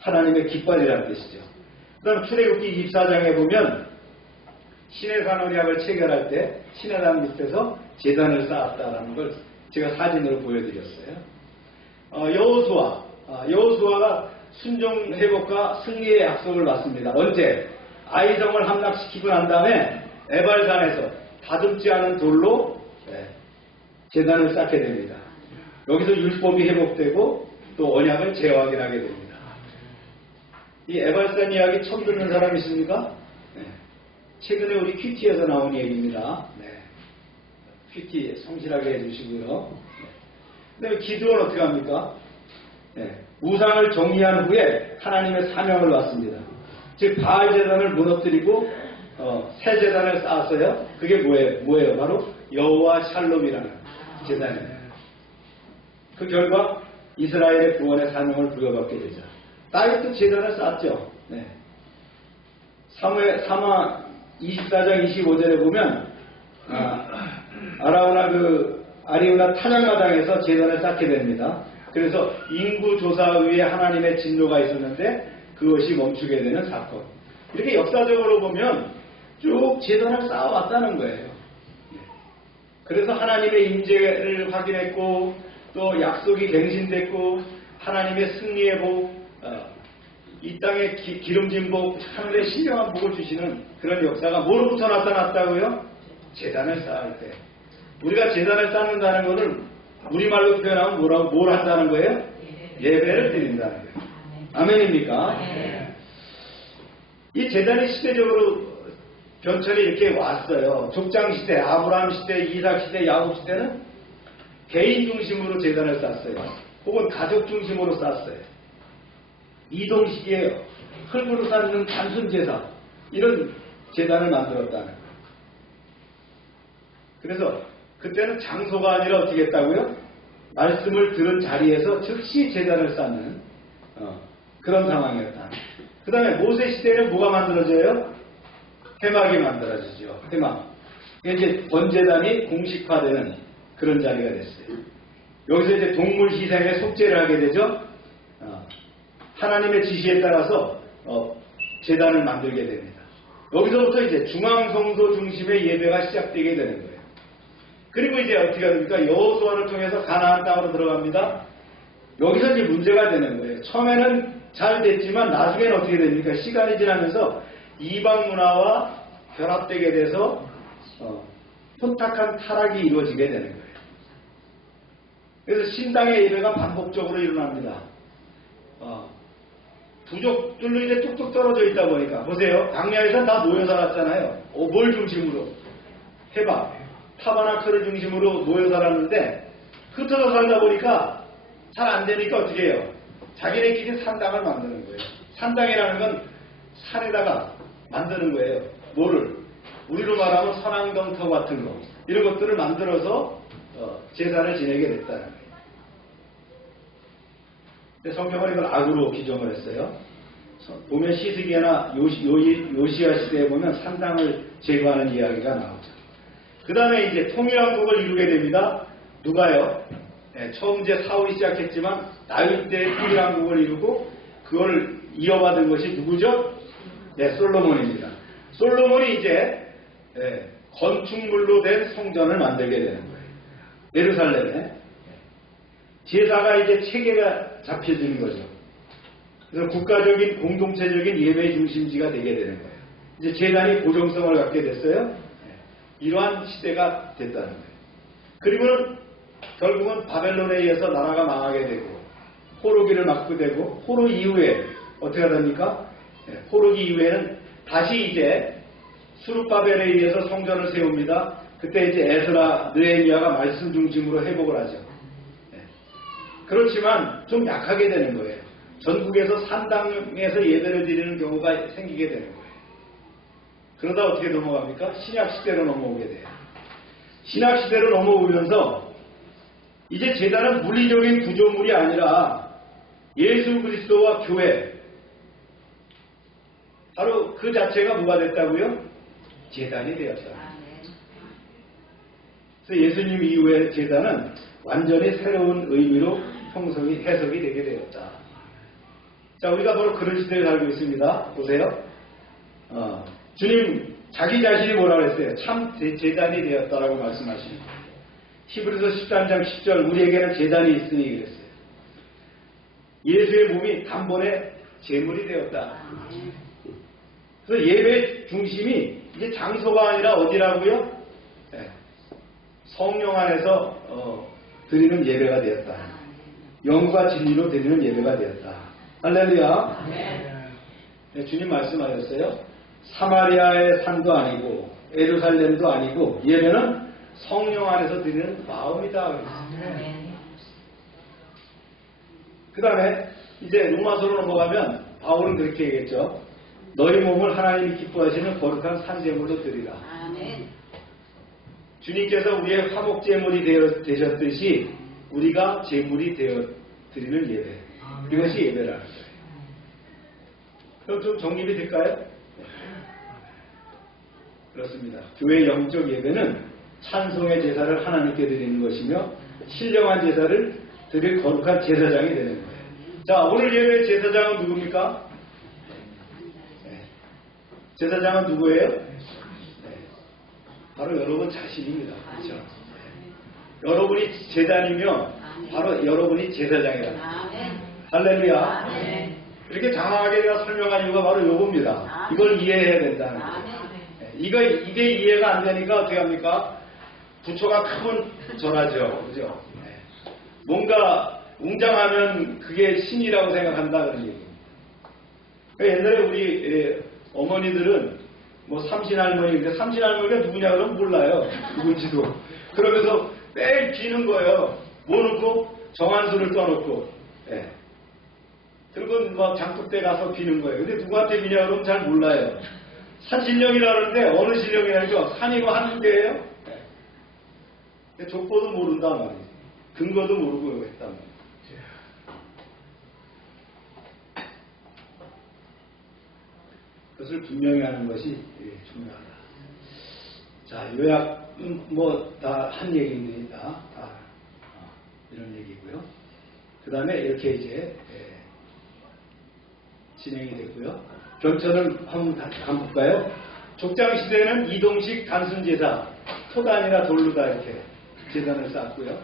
하나님의 깃발이라는 뜻이죠. 그 다음 출애굽기 24장에 보면 시내산 언약을 체결할 때 시내산 밑에서 제단을 쌓았다라는 걸 제가 사진으로 보여드렸어요. 여호수아가 순종 회복과 승리의 약속을 받습니다. 언제? 아이성을 함락시키고 난 다음에 에발산에서 다듬지 않은 돌로 제단을 쌓게 됩니다. 여기서 율법이 회복되고 또 언약을 재확인하게 됩니다. 이 에발산 이야기 처음 듣는 사람 있습니까? 네. 최근에 우리 큐티에서 나온 얘기입니다. 네. 큐티 성실하게 해주시고요. 네. 그다음에 기도는 어떻게 합니까? 네. 우상을 정리한 후에 하나님의 사명을 받습니다. 즉 바알 제단을 무너뜨리고 새 제단을 쌓았어요. 그게 뭐예요? 바로 여호와 샬롬이라는 제단이에요. 그 결과 이스라엘의 구원의 사명을 부여받게 되죠. 다윗도 제단을 쌓았죠. 네. 사마 24장 25절에 보면 아리우나 타작마당에서 제단을 쌓게 됩니다. 그래서 인구조사위에 하나님의 진노가 있었는데 그것이 멈추게 되는 사건. 이렇게 역사적으로 보면 쭉 제단을 쌓아왔다는 거예요. 그래서 하나님의 임재를 확인했고 또 약속이 갱신됐고 하나님의 승리의 복, 이 땅에 기름진 복, 하늘의 신령한 복을 주시는 그런 역사가 뭐로부터 나타났다고요? 제단을 쌓을 때. 우리가 제단을 쌓는다는 것은 우리말로 표현하면 뭘 한다는 거예요? 예배를 드린다는 거예요. 아멘입니까? 이 제단이 시대적으로 변천이 이렇게 왔어요. 족장시대, 아브라함 시대, 이삭 시대, 야곱 시대는 개인 중심으로 제단을 쌓았어요. 혹은 가족 중심으로 쌓았어요. 이동식이에요. 흙으로 쌓는 단순 제사. 이런 제단을 만들었다는 거예요. 그래서 그때는 장소가 아니라 어떻게 했다고요? 말씀을 들은 자리에서 즉시 제단을 쌓는 그런 상황이었다. 그 다음에 모세 시대에는 뭐가 만들어져요? 회막이 만들어지죠. 회막. 이제 번제단이 공식화되는 그런 자리가 됐어요. 여기서 이제 동물 희생에 속죄를 하게 되죠. 하나님의 지시에 따라서 제단을 만들게 됩니다. 여기서부터 이제 중앙성소 중심의 예배가 시작되게 되는 거예요. 그리고 이제 어떻게 합니까? 여호수아를 통해서 가나안 땅으로 들어갑니다. 여기서 이제 문제가 되는 거예요. 처음에는 잘 됐지만 나중에는 어떻게 됩니까? 시간이 지나면서 이방 문화와 결합되게 돼서 혼탁한 타락이 이루어지게 되는 거예요. 그래서 신당의 예배가 반복적으로 일어납니다. 부족들로 이제 뚝뚝 떨어져 있다 보니까 보세요. 광야에서 다 모여 살았잖아요. 뭘 중심으로? 해방, 타바나크를 중심으로 모여 살았는데 흩어져 살다 보니까 잘 안 되니까 어떻게 해요? 자기네끼리 산당을 만드는 거예요. 산당이라는 건 산에다가 만드는 거예요. 뭐를? 우리로 말하면 선앙덩터 같은 거 이런 것들을 만들어서 제사를 지내게 됐다는 거예요. 성경은 이걸 악으로 규정을 했어요. 보면 시스기야나 요시야 시대에 보면 산당을 제거하는 이야기가 나오죠. 그 다음에 이제 통일왕국을 이루게 됩니다. 누가요? 처음 이제 사울이 시작했지만 다윗 때 통일왕국을 이루고 그걸 이어받은 것이 누구죠? 솔로몬입니다. 솔로몬이 이제 건축물로 된 성전을 만들게 되는 거예요. 예루살렘에. 제사가 이제 체계가 잡혀지는 거죠. 그래서 국가적인 공동체적인 예배 중심지가 되게 되는 거예요. 이제 제단이 고정성을 갖게 됐어요. 이러한 시대가 됐다는 거예요. 그리고는 결국은 바벨론에 의해서 나라가 망하게 되고 포로기를 맞게 되고 포로 이후에 어떻게 됩니까? 포로기 이후에는 다시 이제 수룹바벨에 의해서 성전을 세웁니다. 그때 이제 에스라, 느헤미야가 말씀 중심으로 회복을 하죠. 그렇지만 좀 약하게 되는 거예요. 전국에서 산당에서 예배를 드리는 경우가 생기게 되는 거예요. 그러다 어떻게 넘어갑니까? 신약시대로 넘어오게 돼요. 신약시대로 넘어오면서 이제 제단은 물리적인 구조물이 아니라 예수 그리스도와 교회, 바로 그 자체가 뭐가 됐다고요? 제단이 되었다. 그래서 예수님 이후의 제단은 완전히 새로운 의미로 해석이 되게 되었다. 자, 우리가 바로 그런 시대에 살고 있습니다. 보세요. 주님 자기 자신이 뭐라 그랬어요? 참 제단이 되었다라고 말씀하십니다. 히브리서 13장 10절 우리에게는 제단이 있으니 그랬어요. 예수의 몸이 단번에 제물이 되었다. 그래서 예배 중심이 이제 장소가 아니라 어디라고요? 성령 안에서 드리는 예배가 되었다. 영과 진리로 드리는 예배가 되었다. 할렐루야. 주님 말씀하셨어요. 사마리아의 산도 아니고 예루살렘도 아니고 예배는 성령 안에서 드리는 마음이다. 그 다음에 이제 로마서로 넘어가면 바울은 그렇게 얘기했죠. 너희 몸을 하나님이 기뻐하시는 거룩한 산제물로 드리라. 주님께서 우리의 화목제물이 되셨듯이 우리가 제물이 되어 드리는 예배. 이것이 예배라는 거예요. 그럼 좀 정립이 될까요? 그렇습니다. 교회 영적 예배는 찬송의 제사를 하나님께 드리는 것이며 신령한 제사를 드릴 거룩한 제사장이 되는 거예요. 자, 오늘 예배의 제사장은 누굽니까? 제사장은 누구예요? 바로 여러분 자신입니다. 그렇죠? 여러분이 제단이며 바로 여러분이 제사장이다. 할렐루야. 이렇게 장황하게 내가 설명한 이유가 바로 요겁니다. 이걸 이해해야 된다는 거예요. 이게 이해가 안 되니까 어떻게 합니까? 부처가 크면 전하죠. 그죠? 뭔가 웅장하면 그게 신이라고 생각한다 그런 얘기입니다. 옛날에 우리 어머니들은 뭐 삼신할머니인데 삼신할머니가 누구냐 그러면 몰라요. 누군지도. 그러면서 매일 비는 거예요. 뭐 넣고 정한수를 떠놓고. 그리고 막 장독대 가서 비는 거예요. 근데 누구한테 비냐 그러면 잘 몰라요. 산신령이라 그러는데 어느 신령이라죠? 산이고 하는 게예요. 족보도 모른단 말이에요. 근거도 모르고 했단 말이에요. 그것을 분명히 하는 것이 중요하다. 자, 요약은 뭐 다 한 얘기입니다. 다 이런 얘기고요. 그 다음에 이렇게 이제 진행이 됐고요. 견천을 한번 볼까요? 족장시대는 이동식 단순제사, 토단이나 돌루다 이렇게 제단을 쌓았고요.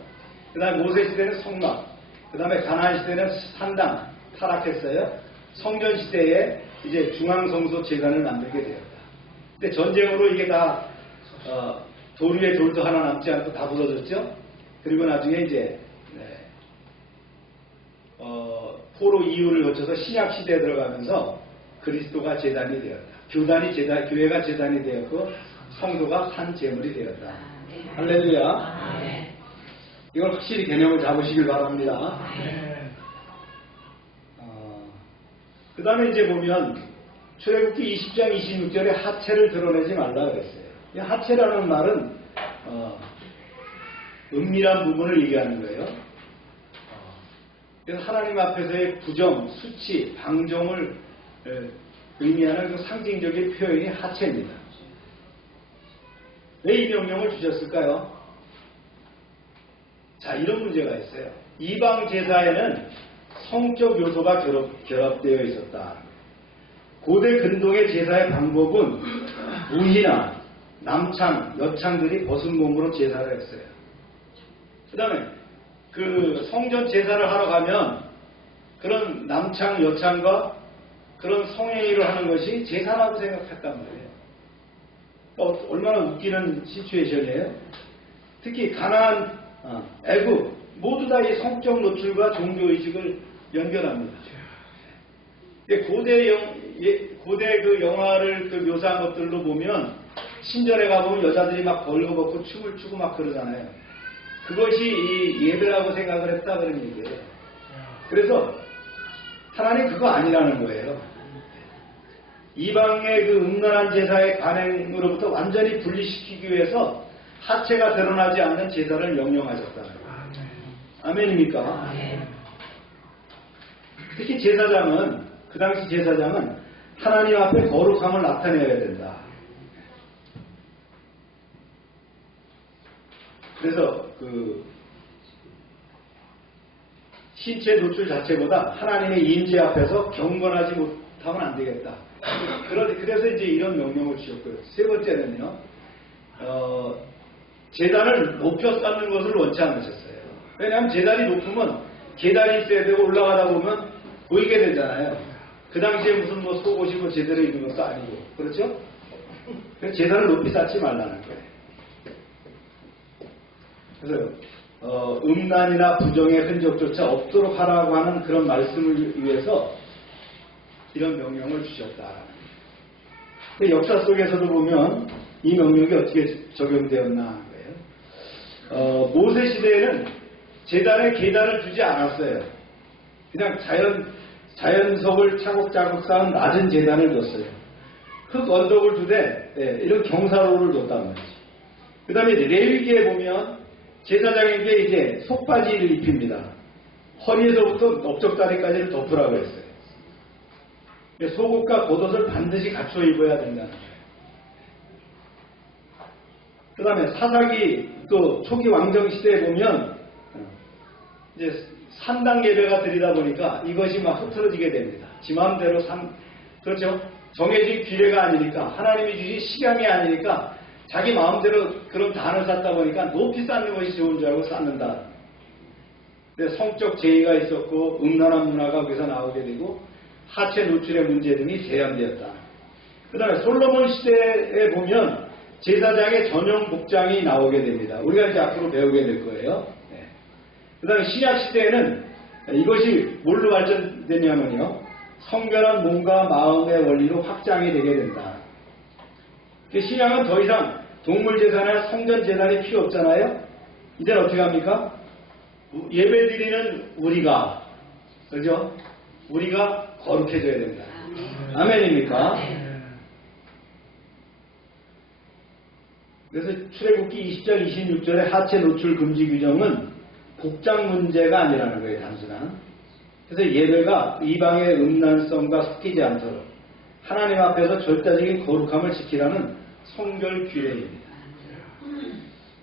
그 다음에 모세시대는 성막, 그 다음에 가나안시대는 산당 타락했어요. 성전시대에 이제 중앙성소 제단을 만들게 되었다. 근데 전쟁으로 이게 다 돌 위에 돌도 하나 남지 않고 다 부서졌죠. 그리고 나중에 이제 포로 이후를 거쳐서 신약시대에 들어가면서 그리스도가 제단이 되었다. 교회가 제단이 되었고 성도가 산 제물이 되었다. 할렐루야. 이걸 확실히 개념을 잡으시길 바랍니다. 그 다음에 이제 보면 출애굽기 20장 26절에 하체를 드러내지 말라 그랬어요. 이 하체라는 말은 은밀한 부분을 얘기하는 거예요. 그래서 하나님 앞에서의 부정, 수치, 방종을 의미하는 그 상징적인 표현이 하체입니다. 왜 이 명령을 주셨을까요? 자, 이런 문제가 있어요. 이방 제사에는 성적 요소가 결합되어 있었다. 고대 근동의 제사의 방법은 무희나 남창, 여창들이 벗은 몸으로 제사를 했어요. 그 다음에 그 성전 제사를 하러 가면 그런 남창, 여창과 그런 성행위를 하는 것이 제사라고 생각했단 말이에요. 얼마나 웃기는 시츄에이션이에요. 특히 가나안, 애굽 모두 다 이 성적 노출과 종교의식을 연결합니다. 고대 그 영화를 그 묘사한 것들로 보면 신전에 가보면 여자들이 막 벌거벗고 춤을 추고 막 그러잖아요. 그것이 이 예배라고 생각을 했다 그런 얘기예요. 그래서 하나님 그거 아니라는 거예요. 이방의 그 음란한 제사의 관행으로부터 완전히 분리시키기 위해서 하체가 드러나지 않는 제사를 명령하셨다는 거예요. 아멘입니까? 특히 제사장은, 그 당시 제사장은 하나님 앞에 거룩함을 나타내야 된다. 그래서 그 신체 노출 자체보다 하나님의 임재 앞에서 경건하지 못하면 안 되겠다. 그래서 이제 이런 명령을 주셨고요. 세 번째는요, 제단을 높여 쌓는 것을 원치 않으셨어요. 왜냐하면 제단이 높으면 계단이 있어야 되고 올라가다 보면 보이게 되잖아요. 그 당시에 무슨 뭐 속옷이 뭐 제대로 입는 것도 아니고, 그렇죠? 그래서 제단을 높이 쌓지 말라는 거예요. 그래서 음란이나 부정의 흔적조차 없도록 하라고 하는 그런 말씀을 위해서 이런 명령을 주셨다. 역사 속에서도 보면 이 명령이 어떻게 적용되었나 하는 거예요. 모세 시대에는 제단에 계단을 두지 않았어요. 그냥 자연석을 차곡차곡 쌓은 낮은 제단을 뒀어요. 흙 언덕을 두되 이런 경사로를 뒀단 말이죠. 그 다음에 레위기에 보면 제사장에게 이제 속바지를 입힙니다. 허리에서부터 넓적다리까지를 덮으라고 했어요. 속옷과 겉옷을 반드시 갖춰 입어야 된다는 거예요. 그 다음에 사사기 또 초기 왕정 시대에 보면 이제 산당 예배가 드리다 보니까 이것이 막 흐트러지게 됩니다. 지 마음대로 그렇죠? 정해진 규례가 아니니까, 하나님이 주신 식양이 아니니까 자기 마음대로 그런 단을 쌓다 보니까 높이 쌓는 것이 좋은 줄 알고 쌓는다. 근데 성적 제의가 있었고 음란한 문화가 거기서 나오게 되고 하체 노출의 문제 등이 재현되었다. 그 다음에 솔로몬 시대에 보면 제사장의 전용 복장이 나오게 됩니다. 우리가 이제 앞으로 배우게 될 거예요. 그 다음에 신약 시대에는 이것이 뭘로 발전되냐면요, 성결한 몸과 마음의 원리로 확장이 되게 된다. 신약은 더 이상 동물제사나 성전제단이 필요 없잖아요. 이제는 어떻게 합니까? 예배드리는 우리가, 그죠? 우리가 거룩해져야 된다. 아멘입니까? 그래서 출애굽기 20절 26절의 하체 노출 금지 규정은 복장 문제가 아니라는 거예요. 단순한. 그래서 예배가 이방의 음란성과 섞이지 않도록 하나님 앞에서 절대적인 거룩함을 지키라는 성결 규례입니다.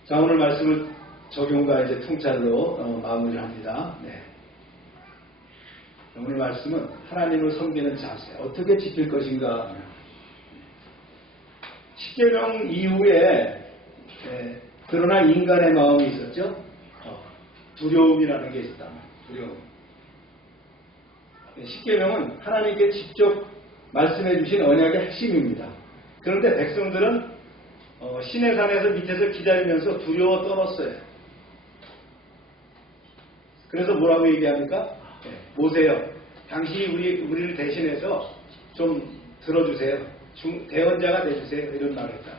자, 오늘 말씀을 적용과 이제 통찰로 마무리합니다. 오늘 말씀은 하나님을 섬기는 자세, 어떻게 지킬 것인가. 십계명 이후에 드러난 인간의 마음이 있었죠. 두려움이라는 게 있었다. 두려움. 십계명은 하나님께 직접 말씀해 주신 언약의 핵심입니다. 그런데 백성들은 시내산에서 밑에서 기다리면서 두려워 떨었어요. 그래서 뭐라고 얘기합니까? 모세요, 당신이 우리를 대신해서 좀 들어주세요. 대언자가 돼주세요. 이런 말을 했다.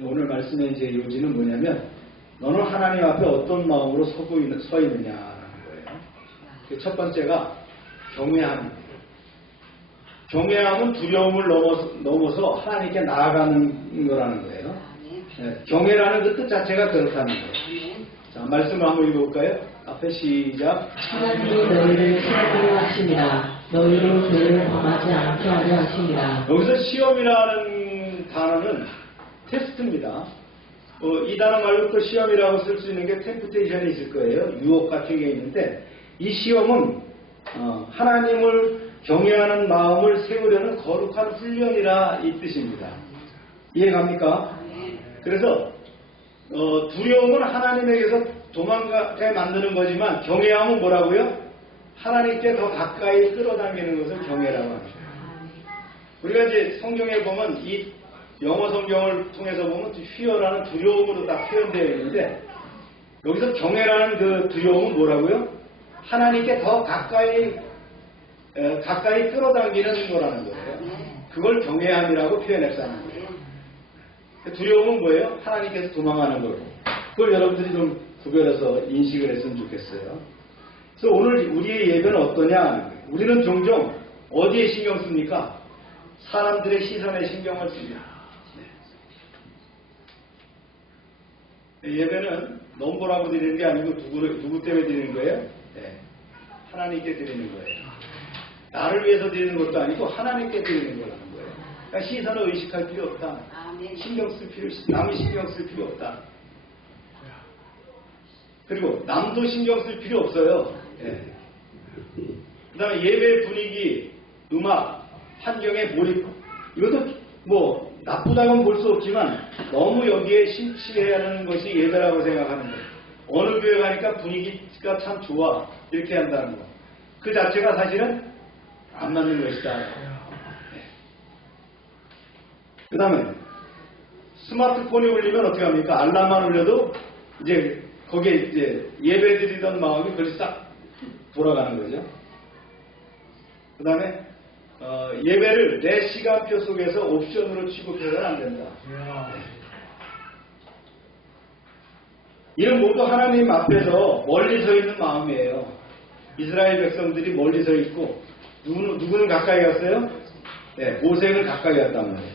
오늘 말씀의 이제 요지는 뭐냐면, 너는 하나님 앞에 어떤 마음으로 서 있느냐라는 거예요. 첫 번째가 경외함입니다. 경외함은 두려움을 넘어서 하나님께 나아가는 거라는 거예요. 경외라는 그 뜻 자체가 그렇다는 거예요. 자, 말씀을 한번 읽어볼까요? 앞에 시작. 하나님이 너희를 시험하려 하심이라. 너희로 죄를 범하지 않게 하려 하심이라. 여기서 시험이라는 단어는 테스트입니다. 이 단어 말고 또 시험이라고 쓸 수 있는 게 템프테이션이 있을 거예요. 유혹 같은 게 있는데, 이 시험은 하나님을 경외하는 마음을 세우려는 거룩한 훈련이라 이 뜻입니다. 이해갑니까? 그래서 두려움은 하나님에게서 도망가게 만드는 거지만, 경외함은 뭐라고요? 하나님께 더 가까이 끌어당기는 것을 경외라고 합니다. 우리가 이제 성경에 보면 이 영어 성경을 통해서 보면 fear라는 두려움으로 딱 표현되어 있는데 여기서 경외라는 그 두려움은 뭐라고요? 하나님께 더 가까이 끌어당기는 거라는 거예요. 그걸 경외함이라고 표현했다는 거예요. 두려움은 뭐예요? 하나님께서 도망하는 거고. 그걸 여러분들이 좀 구별해서 인식을 했으면 좋겠어요. 그래서 오늘 우리의 예배는 어떠냐? 우리는 종종 어디에 신경 씁니까? 사람들의 시선에 신경을 씁니다. 네. 예배는 넘보라고 드리는 게 아니고 누구 때문에 드리는 거예요? 네. 하나님께 드리는 거예요. 나를 위해서 드리는 것도 아니고 하나님께 드리는 거라는 거예요. 그러니까 시선을 의식할 필요 없다. 남이 신경 쓸 필요 없다. 그리고 남도 신경 쓸 필요 없어요. 네. 그 다음에 예배 분위기, 음악, 환경에 몰입. 이것도 뭐 나쁘다고는 볼 수 없지만 너무 여기에 심취해야 하는 것이 예배라고 생각하는 거예요. 어느 교회 가니까 분위기가 참 좋아. 이렇게 한다는 거. 그 자체가 사실은 안 맞는 것이다. 네. 그 다음에 스마트폰이 울리면 어떻게 합니까? 알람만 울려도 이제 거기에 이제 예배 드리던 마음이 그것이 싹 돌아가는 거죠. 그 다음에 예배를 내 시간표 속에서 옵션으로 취급해서는 안 된다. 네. 이는 모두 하나님 앞에서 멀리 서 있는 마음이에요. 이스라엘 백성들이 멀리 서 있고 누구는 가까이 갔어요? 네, 모세는 가까이 갔단 말이에요.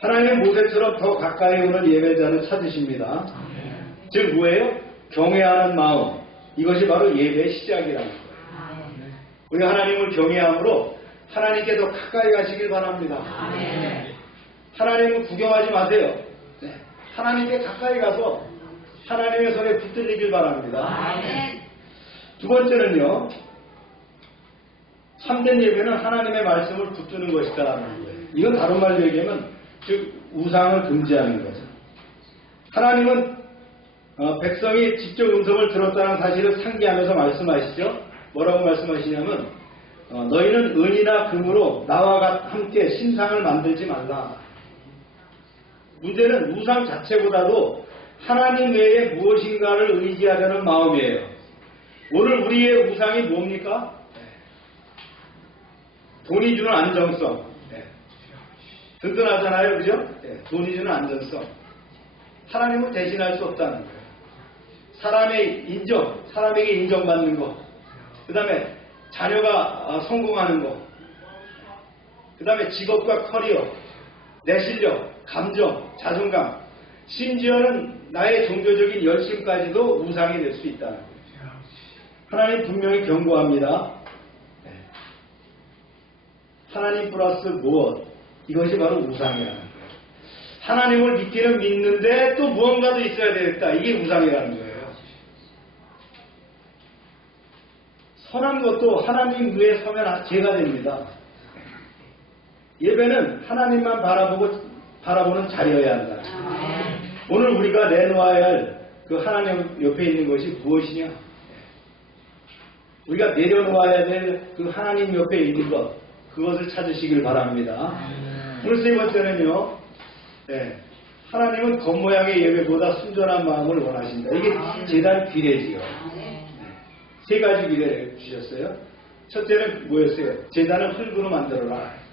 하나님은 모세처럼 더 가까이 오는 예배자를 찾으십니다. 즉 뭐예요? 경외하는 마음. 이것이 바로 예배의 시작이라는 거예요. 우리 하나님을 경외함으로 하나님께 더 가까이 가시길 바랍니다. 하나님을 구경하지 마세요. 네. 하나님께 가까이 가서 하나님의 손에 붙들리길 바랍니다. 두 번째는요. 참된 예배는 하나님의 말씀을 붙드는 것이다라는 거예요. 이건 다른 말로 얘기하면 즉 우상을 금지하는 거죠. 하나님은 백성이 직접 음성을 들었다는 사실을 상기하면서 말씀하시죠. 뭐라고 말씀하시냐면 너희는 은이나 금으로 나와 함께 신상을 만들지 말라. 문제는 우상 자체보다도 하나님 외에 무엇인가를 의지하려는 마음이에요. 오늘 우리의 우상이 뭡니까? 돈이 주는 안정성. 든든하잖아요. 그죠? 돈이 주는 안정성. 하나님을 대신할 수 없다는 거예요. 사람에게 인정받는 거. 그 다음에 자녀가 성공하는 거. 그 다음에 직업과 커리어, 내 실력, 감정, 자존감. 심지어는 나의 종교적인 열심까지도 우상이 될 수 있다는 거예요. 하나님 분명히 경고합니다. 하나님 플러스 무엇? 이것이 바로 우상이라는 거예요. 하나님을 믿기는 믿는데 또 무언가도 있어야 되겠다. 이게 우상이라는 거예요. 선한 것도 하나님 위에 서면 죄가 됩니다. 예배는 하나님만 바라보는 자리여야 한다. 오늘 우리가 내놓아야 할 그 하나님 옆에 있는 것이 무엇이냐? 우리가 내려놓아야 될 그 하나님 옆에 있는 것, 그것을 찾으시길 바랍니다. 오늘 세 번째는요, 하나님은 겉모양의 예배보다 순전한 마음을 원하신다. 이게 제단 규례지요. 세 가지 규례를 주셨어요. 첫째는 뭐였어요? 제단을 흙으로 만들어라.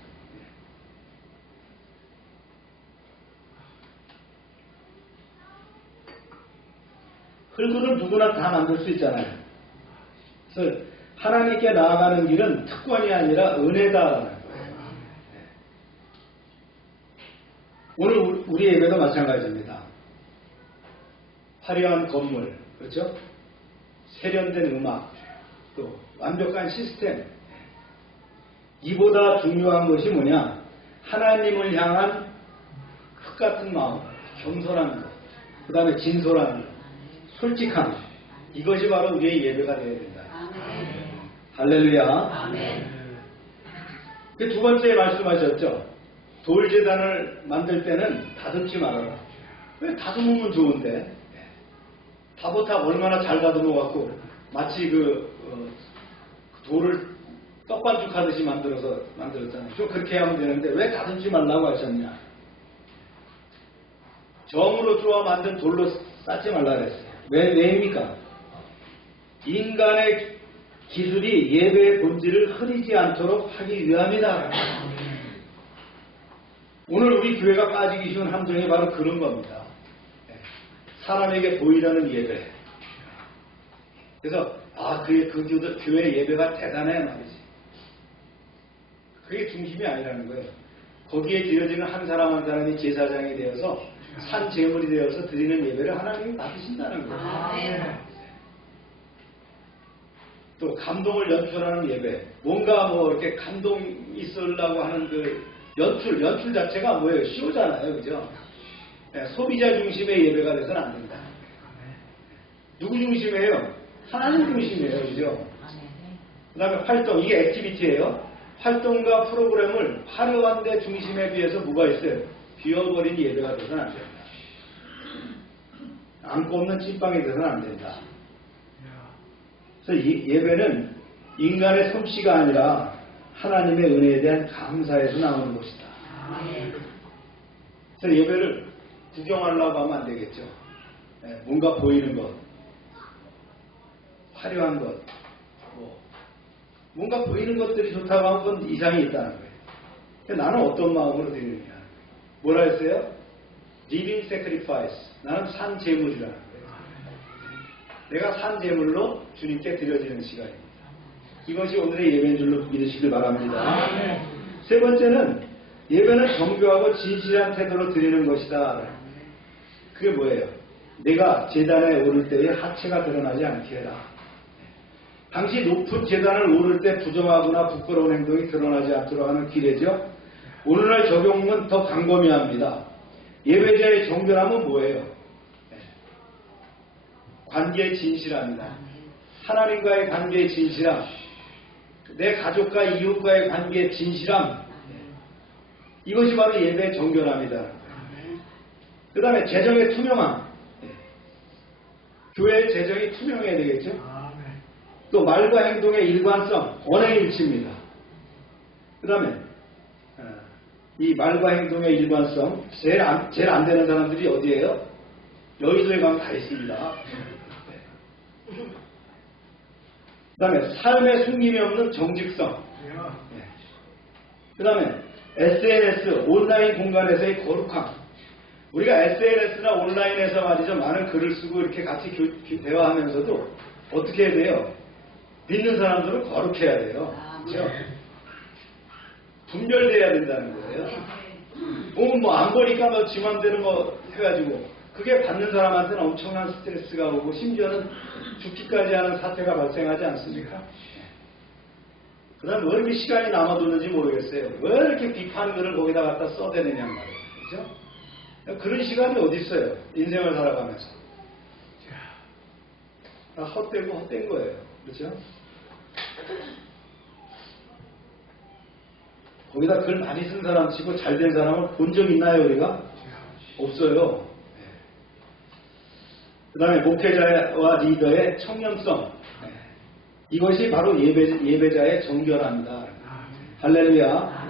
흙으로 누구나 다 만들 수 있잖아요. 그래서 하나님께 나아가는 길은 특권이 아니라 은혜다라는 거예요. 오늘 우리 예배도 마찬가지입니다. 화려한 건물, 그렇죠? 세련된 음악, 또 완벽한 시스템. 이보다 중요한 것이 뭐냐? 하나님을 향한 흙 같은 마음, 겸손한 것, 그 다음에 진솔한 것, 솔직함. 이것이 바로 우리의 예배가 되어야 된다. 아멘. 할렐루야. 아멘. 두 번째 말씀하셨죠. 돌제단을 만들 때는 다듬지 말아라. 왜 다듬으면 좋은데? 다보탑 얼마나 잘 다듬어 갖고 마치 돌을 떡반죽하듯이 만들었잖아요. 좀 그렇게 하면 되는데 왜 다듬지 말라고 하셨냐? 정으로 쪼아 만든 돌로 쌓지 말라 그랬어요. 왜입니까? 인간의 기술이 예배의 본질을 흐리지 않도록 하기 위함이다. 오늘 우리 교회가 빠지기 쉬운 함정이 바로 그런 겁니다. 사람에게 보이려는 예배. 그래서 그 교회 예배가 대단해 말이지. 그게 중심이 아니라는 거예요. 거기에 드려지는 한 사람 한 사람이 제사장이 되어서 산 제물이 되어서 드리는 예배를 하나님이 받으신다는 거예요. 또 감동을 연출하는 예배. 뭔가 이렇게 감동이 있으려고 하는 그 연출 자체가 뭐예요? 쇼잖아요. 그죠? 네, 소비자 중심의 예배가 돼서는 안 된다. 누구 중심이에요? 하나님 중심이에요. 그죠? 그 다음에 활동, 이게 액티비티예요. 활동과 프로그램을 화려한 데 중심에 비해서 뭐가 있어요? 비워버린 예배가 돼서는 안 된다. 안고 없는 찐빵이 돼서는 안 된다. 그래서 이 예배는 인간의 솜씨가 아니라 하나님의 은혜에 대한 감사에서 나오는 것이다. 그래서 예배를 구경하려고 하면 안 되겠죠. 뭔가 보이는 것, 화려한 것, 뭔가 보이는 것들이 좋다고 하면 그건 이상이 있다는 거예요. 나는 어떤 마음으로 드리느냐. 뭐라 했어요? Living sacrifice. 나는 산 제물이라는 거예요. 내가 산 제물로 주님께 드려지는 시간입니다. 이것이 오늘의 예배인 줄로 믿으시길 바랍니다. 세 번째는 예배는 정교하고 진실한 태도로 드리는 것이다. 그게 뭐예요? 내가 제단에 오를 때에 하체가 드러나지 않게 해라. 당시 높은 제단을 오를 때 부정하거나 부끄러운 행동이 드러나지 않도록 하는 기례죠. 오늘날 적용은 더 광범위합니다. 예배자의 정결함은 뭐예요? 관계의 진실함이다. 하나님과의 관계의 진실함, 내 가족과 이웃과의 관계의 진실함, 이것이 바로 예배의 정결함이다. 그 다음에 재정의 투명함, 교회의 재정이 투명해야 되겠죠. 또 말과 행동의 일관성, 언행일치입니다. 그 다음에 이 말과 행동의 일관성, 제일 안 되는 사람들이 어디예요? 여의도에 가면 다 있습니다. 그 다음에 삶의 숨김이 없는 정직성. 그 다음에 SNS, 온라인 공간에서의 거룩함. 우리가 SNS나 온라인에서 말이죠, 많은 글을 쓰고 이렇게 같이 대화하면서도 어떻게 해야 돼요? 믿는 사람들은 거룩해야 돼요. 그렇죠? 분별돼야 된다는 거예요. 안 보니까 지 맘대로 해가지고 그게 받는 사람한테는 엄청난 스트레스가 오고 심지어는 죽기까지 하는 사태가 발생하지 않습니까? 그 다음 왜 이렇게 시간이 남아도는지 모르겠어요. 왜 이렇게 비판글을 거기다 갖다 써대느냐 말이에요. 그죠? 그런 시간이 어디 있어요? 인생을 살아가면서. 다 헛되고 헛된 거예요. 그렇죠? 거기다 글 많이 쓴 사람 치고 잘된 사람을 본 적 있나요, 우리가? 없어요. 그 다음에 목회자와 리더의 청렴성. 이것이 바로 예배자의 정결함이다. 할렐루야.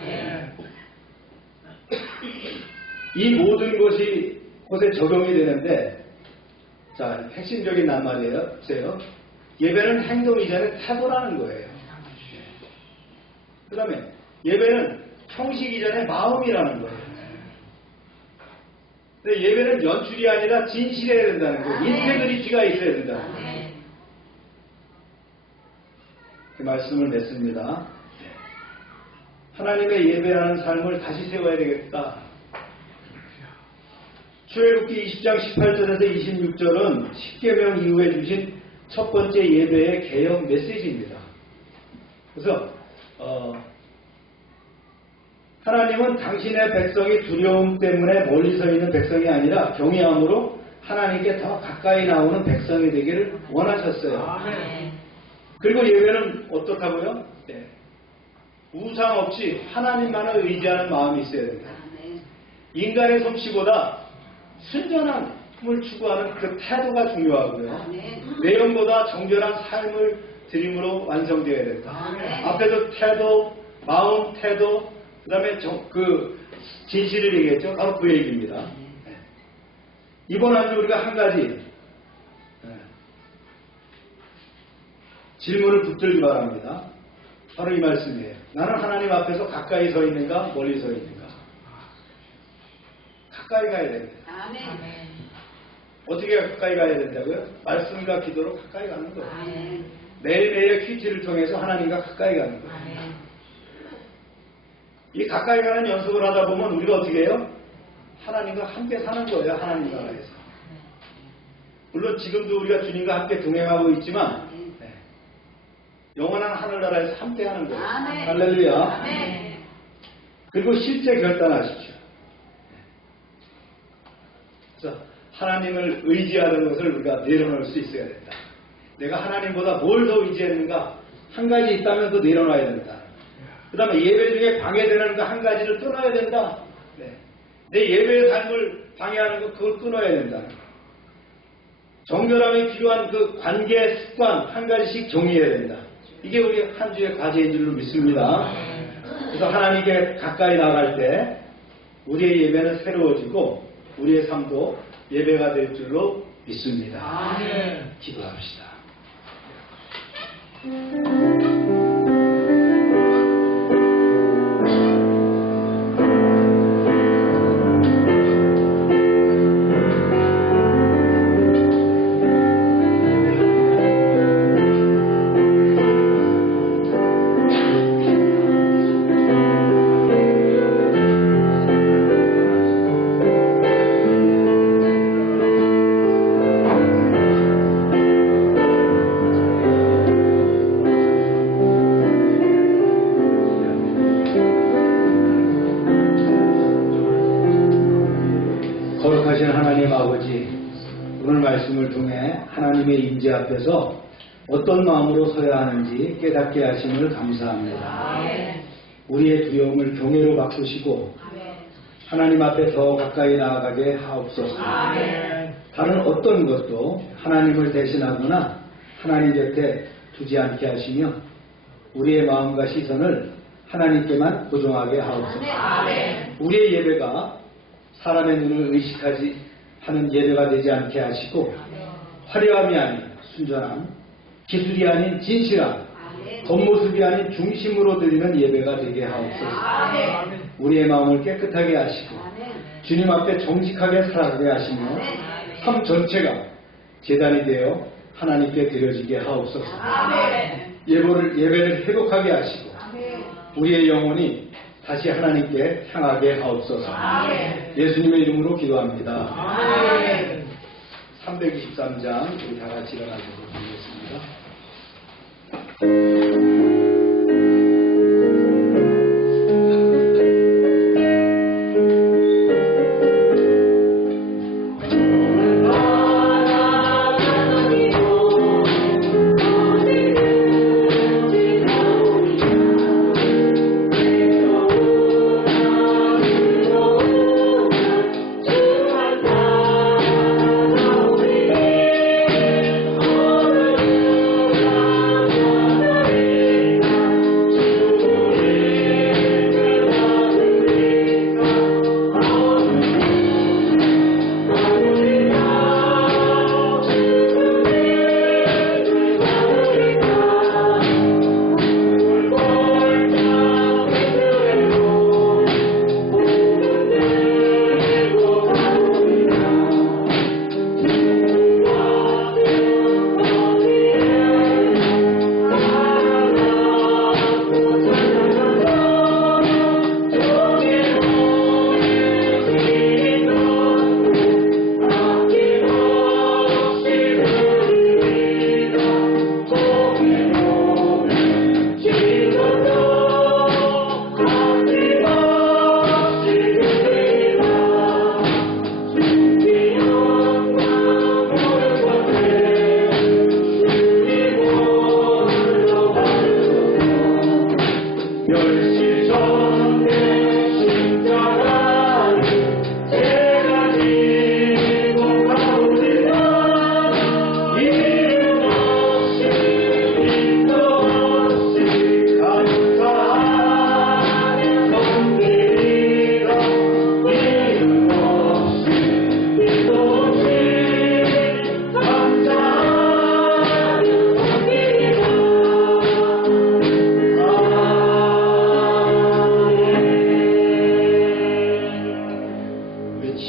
이 모든 것이 곳에 적용이 되는데, 자, 핵심적인 낱말이에요. 보세요. 예배는 행동 이전에 태도라는 거예요. 그 다음에 예배는 형식 이전에 마음이라는 거예요. 근데 예배는 연출이 아니라 진실해야 된다는 거예요. 인테그리티가 있어야 된다는 거예요. 그 말씀을 맺습니다. 하나님의 예배하는 삶을 다시 세워야 되겠다. 출애굽기 20장 18절에서 26절은 십계명 이후에 주신 첫 번째 예배의 개혁 메시지입니다. 그래서 하나님은 당신의 백성이 두려움 때문에 멀리 서 있는 백성이 아니라 경외함으로 하나님께 더 가까이 나오는 백성이 되기를 원하셨어요. 그리고 예배는 어떻다고요? 네. 우상 없이 하나님만을 의지하는 마음이 있어야 된다. 인간의 솜씨보다 순전함을 추구하는 그 태도가 중요하고요. 내용보다 정결한 삶을 드림으로 완성되어야 된다. 앞에도 태도, 마음, 태도, 그 다음에 진실을 얘기했죠. 바로 그 얘기입니다. 네. 이번 한 주 우리가 한 가지 질문을 붙들기 바랍니다. 바로 이 말씀이에요. 나는 하나님 앞에서 가까이 서 있는가, 멀리 서 있는가? 가까이 가야 됩니다. 어떻게 가까이 가야 된다고요? 말씀과 기도로 가까이 가는 거예요. 매일매일 퀴즈를 통해서 하나님과 가까이 가는 거예요. 이 가까이 가는 연습을 하다 보면 우리가 어떻게 해요? 하나님과 함께 사는 거예요. 하나님 나라에서. 물론 지금도 우리가 주님과 함께 동행하고 있지만 영원한 하늘나라에서 함께 하는 거예요. 할렐루야. 그리고 실제 결단하십시오. 그래서 하나님을 의지하는 것을 우리가 내려놓을 수 있어야 된다. 내가 하나님보다 뭘 더 의지했는가? 한 가지 있다면 또 내려놔야 된다. 그 다음에 예배 중에 방해되는 거 한 가지를 끊어야 된다. 내 예배의 삶을 방해하는 거 그걸 끊어야 된다. 정결함이 필요한 그 관계 습관 한 가지씩 정의해야 된다. 이게 우리 한 주의 과제인 줄로 믿습니다. 그래서 하나님께 가까이 나갈 때 우리의 예배는 새로워지고 우리의 삶도 예배가 될 줄로 믿습니다. 기도합시다. 거룩하신 하나님 아버지, 오늘 말씀을 통해 하나님의 임재 앞에서 어떤 마음으로 서야 하는지 깨닫게 하심을 감사합니다. 우리의 두려움을 경외로 바꾸시고 하나님 앞에 더 가까이 나아가게 하옵소서. 다른 어떤 것도 하나님을 대신하거나 하나님 곁에 두지 않게 하시며 우리의 마음과 시선을 하나님께만 고정하게 하옵소서. 우리의 예배가 사람의 눈을 의식하지 하는 예배가 되지 않게 하시고 화려함이 아닌 순전함, 기술이 아닌 진실함, 겉모습이 아닌 중심으로 드리는 예배가 되게 하옵소서. 우리의 마음을 깨끗하게 하시고 주님 앞에 정직하게 살아가게 하시며 삶 전체가 제단이 되어 하나님께 드려지게 하옵소서. 예배를 회복하게 하시고 우리의 영혼이 다시 하나님께 향하게 하옵소서. 예수님의 이름으로 기도합니다. 323장 우리 다 같이 일어나도록 하겠습니다.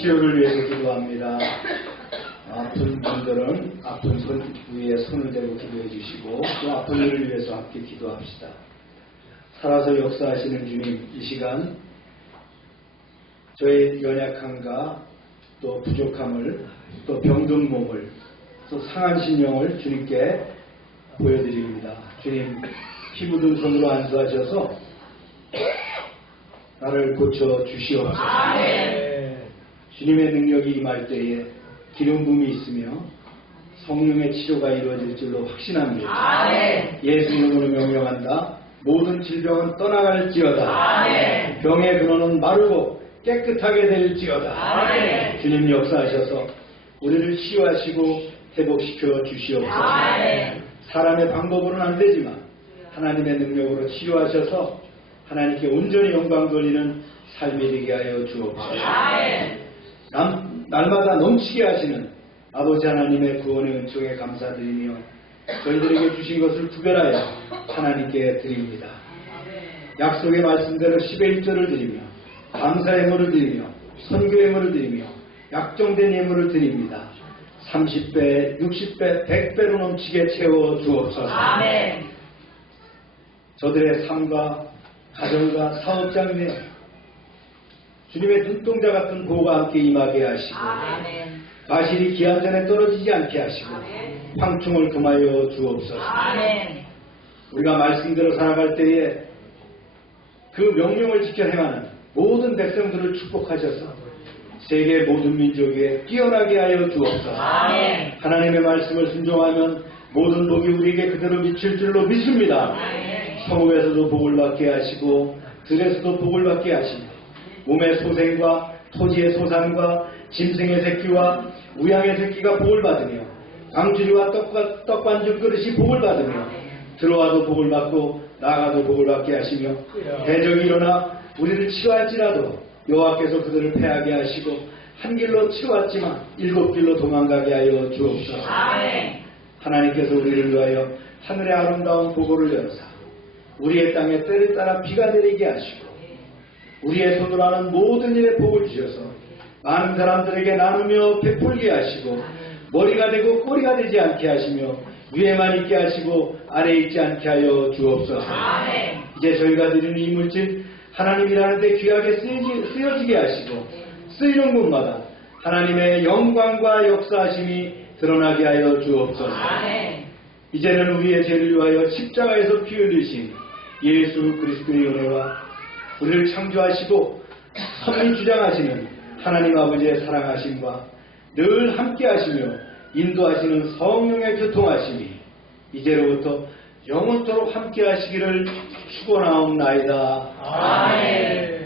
치료를 위해서 기도합니다. 아픈 분들은 아픈 손 위에 손을 대고 기도해 주시고 또 아픈 이를 위해서 함께 기도합시다. 살아서 역사하시는 주님, 이 시간 저의 연약함과 또 부족함을 또 병든 몸을 또 상한 심령을 주님께 보여드립니다. 주님, 피 묻은 손으로 안수하셔서 나를 고쳐 주시옵소서. 주님의 능력이 임할 때에 기름 부음이 있으며 성령의 치료가 이루어질 줄로 확신합니다. 예수 이름으로 명령한다. 모든 질병은 떠나갈지어다. 병의 근원은 마르고 깨끗하게 될지어다. 주님 역사하셔서 우리를 치유하시고 회복시켜 주시옵소서. 사람의 방법으로는 안 되지만 하나님의 능력으로 치유하셔서 하나님께 온전히 영광 돌리는 삶이 되게 하여 주옵소서. 날마다 넘치게 하시는 아버지 하나님의 구원의 은총에 감사드리며 저희들에게 주신 것을 구별하여 하나님께 드립니다. 약속의 말씀대로 10의 1조를 드리며 감사의 예물을 드리며 선교의 예물을 드리며 약정된 예물을 드립니다. 30배, 60배, 100배로 넘치게 채워 주옵소서. 저들의 삶과 가정과 사업장에 주님의 눈동자 같은 보호가 함께 임하게 하시고 과실이 기한 전에 떨어지지 않게 하시고 황충을 금하여 주옵소서. 우리가 말씀대로 살아갈 때에 그 명령을 지켜 행하는 모든 백성들을 축복하셔서 세계 모든 민족에 뛰어나게 하여 주옵소서. 하나님의 말씀을 순종하면 모든 복이 우리에게 그대로 미칠 줄로 믿습니다. 성읍에서도 복을 받게 하시고 들에서도 복을 받게 하시고 몸의 소생과 토지의 소산과 짐승의 새끼와 우양의 새끼가 복을 받으며 강주리와 떡반죽 그릇이 복을 받으며 들어와도 복을 받고 나가도 복을 받게 하시며 대적이 일어나 우리를 치료할지라도 여호와께서 그들을 패하게 하시고 한 길로 치료했지만 7길로 도망가게 하여 주옵소서. 하나님께서 우리를 위하여 하늘의 아름다운 보고를 열어사 우리의 땅에 때를 따라 비가 내리게 하시고 우리의 손으로 하는 모든 일에 복을 주셔서 많은 사람들에게 나누며 베풀게 하시고 머리가 되고 꼬리가 되지 않게 하시며 위에만 있게 하시고 아래에 있지 않게 하여 주옵소서. 이제 저희가 드리는 이 물질 하나님이라는 데 귀하게 쓰여지게 하시고 쓰이는 곳마다 하나님의 영광과 역사하심이 드러나게 하여 주옵소서. 이제는 우리의 죄를 위하여 십자가에서 피 흘리신 예수 그리스도의 은혜와 우리를 창조하시고 선민 주장하시는 하나님 아버지의 사랑하심과 늘 함께 하시며 인도하시는 성령의 교통하심이 이제로부터 영원토록 함께 하시기를 축원하옵나이다. 아멘.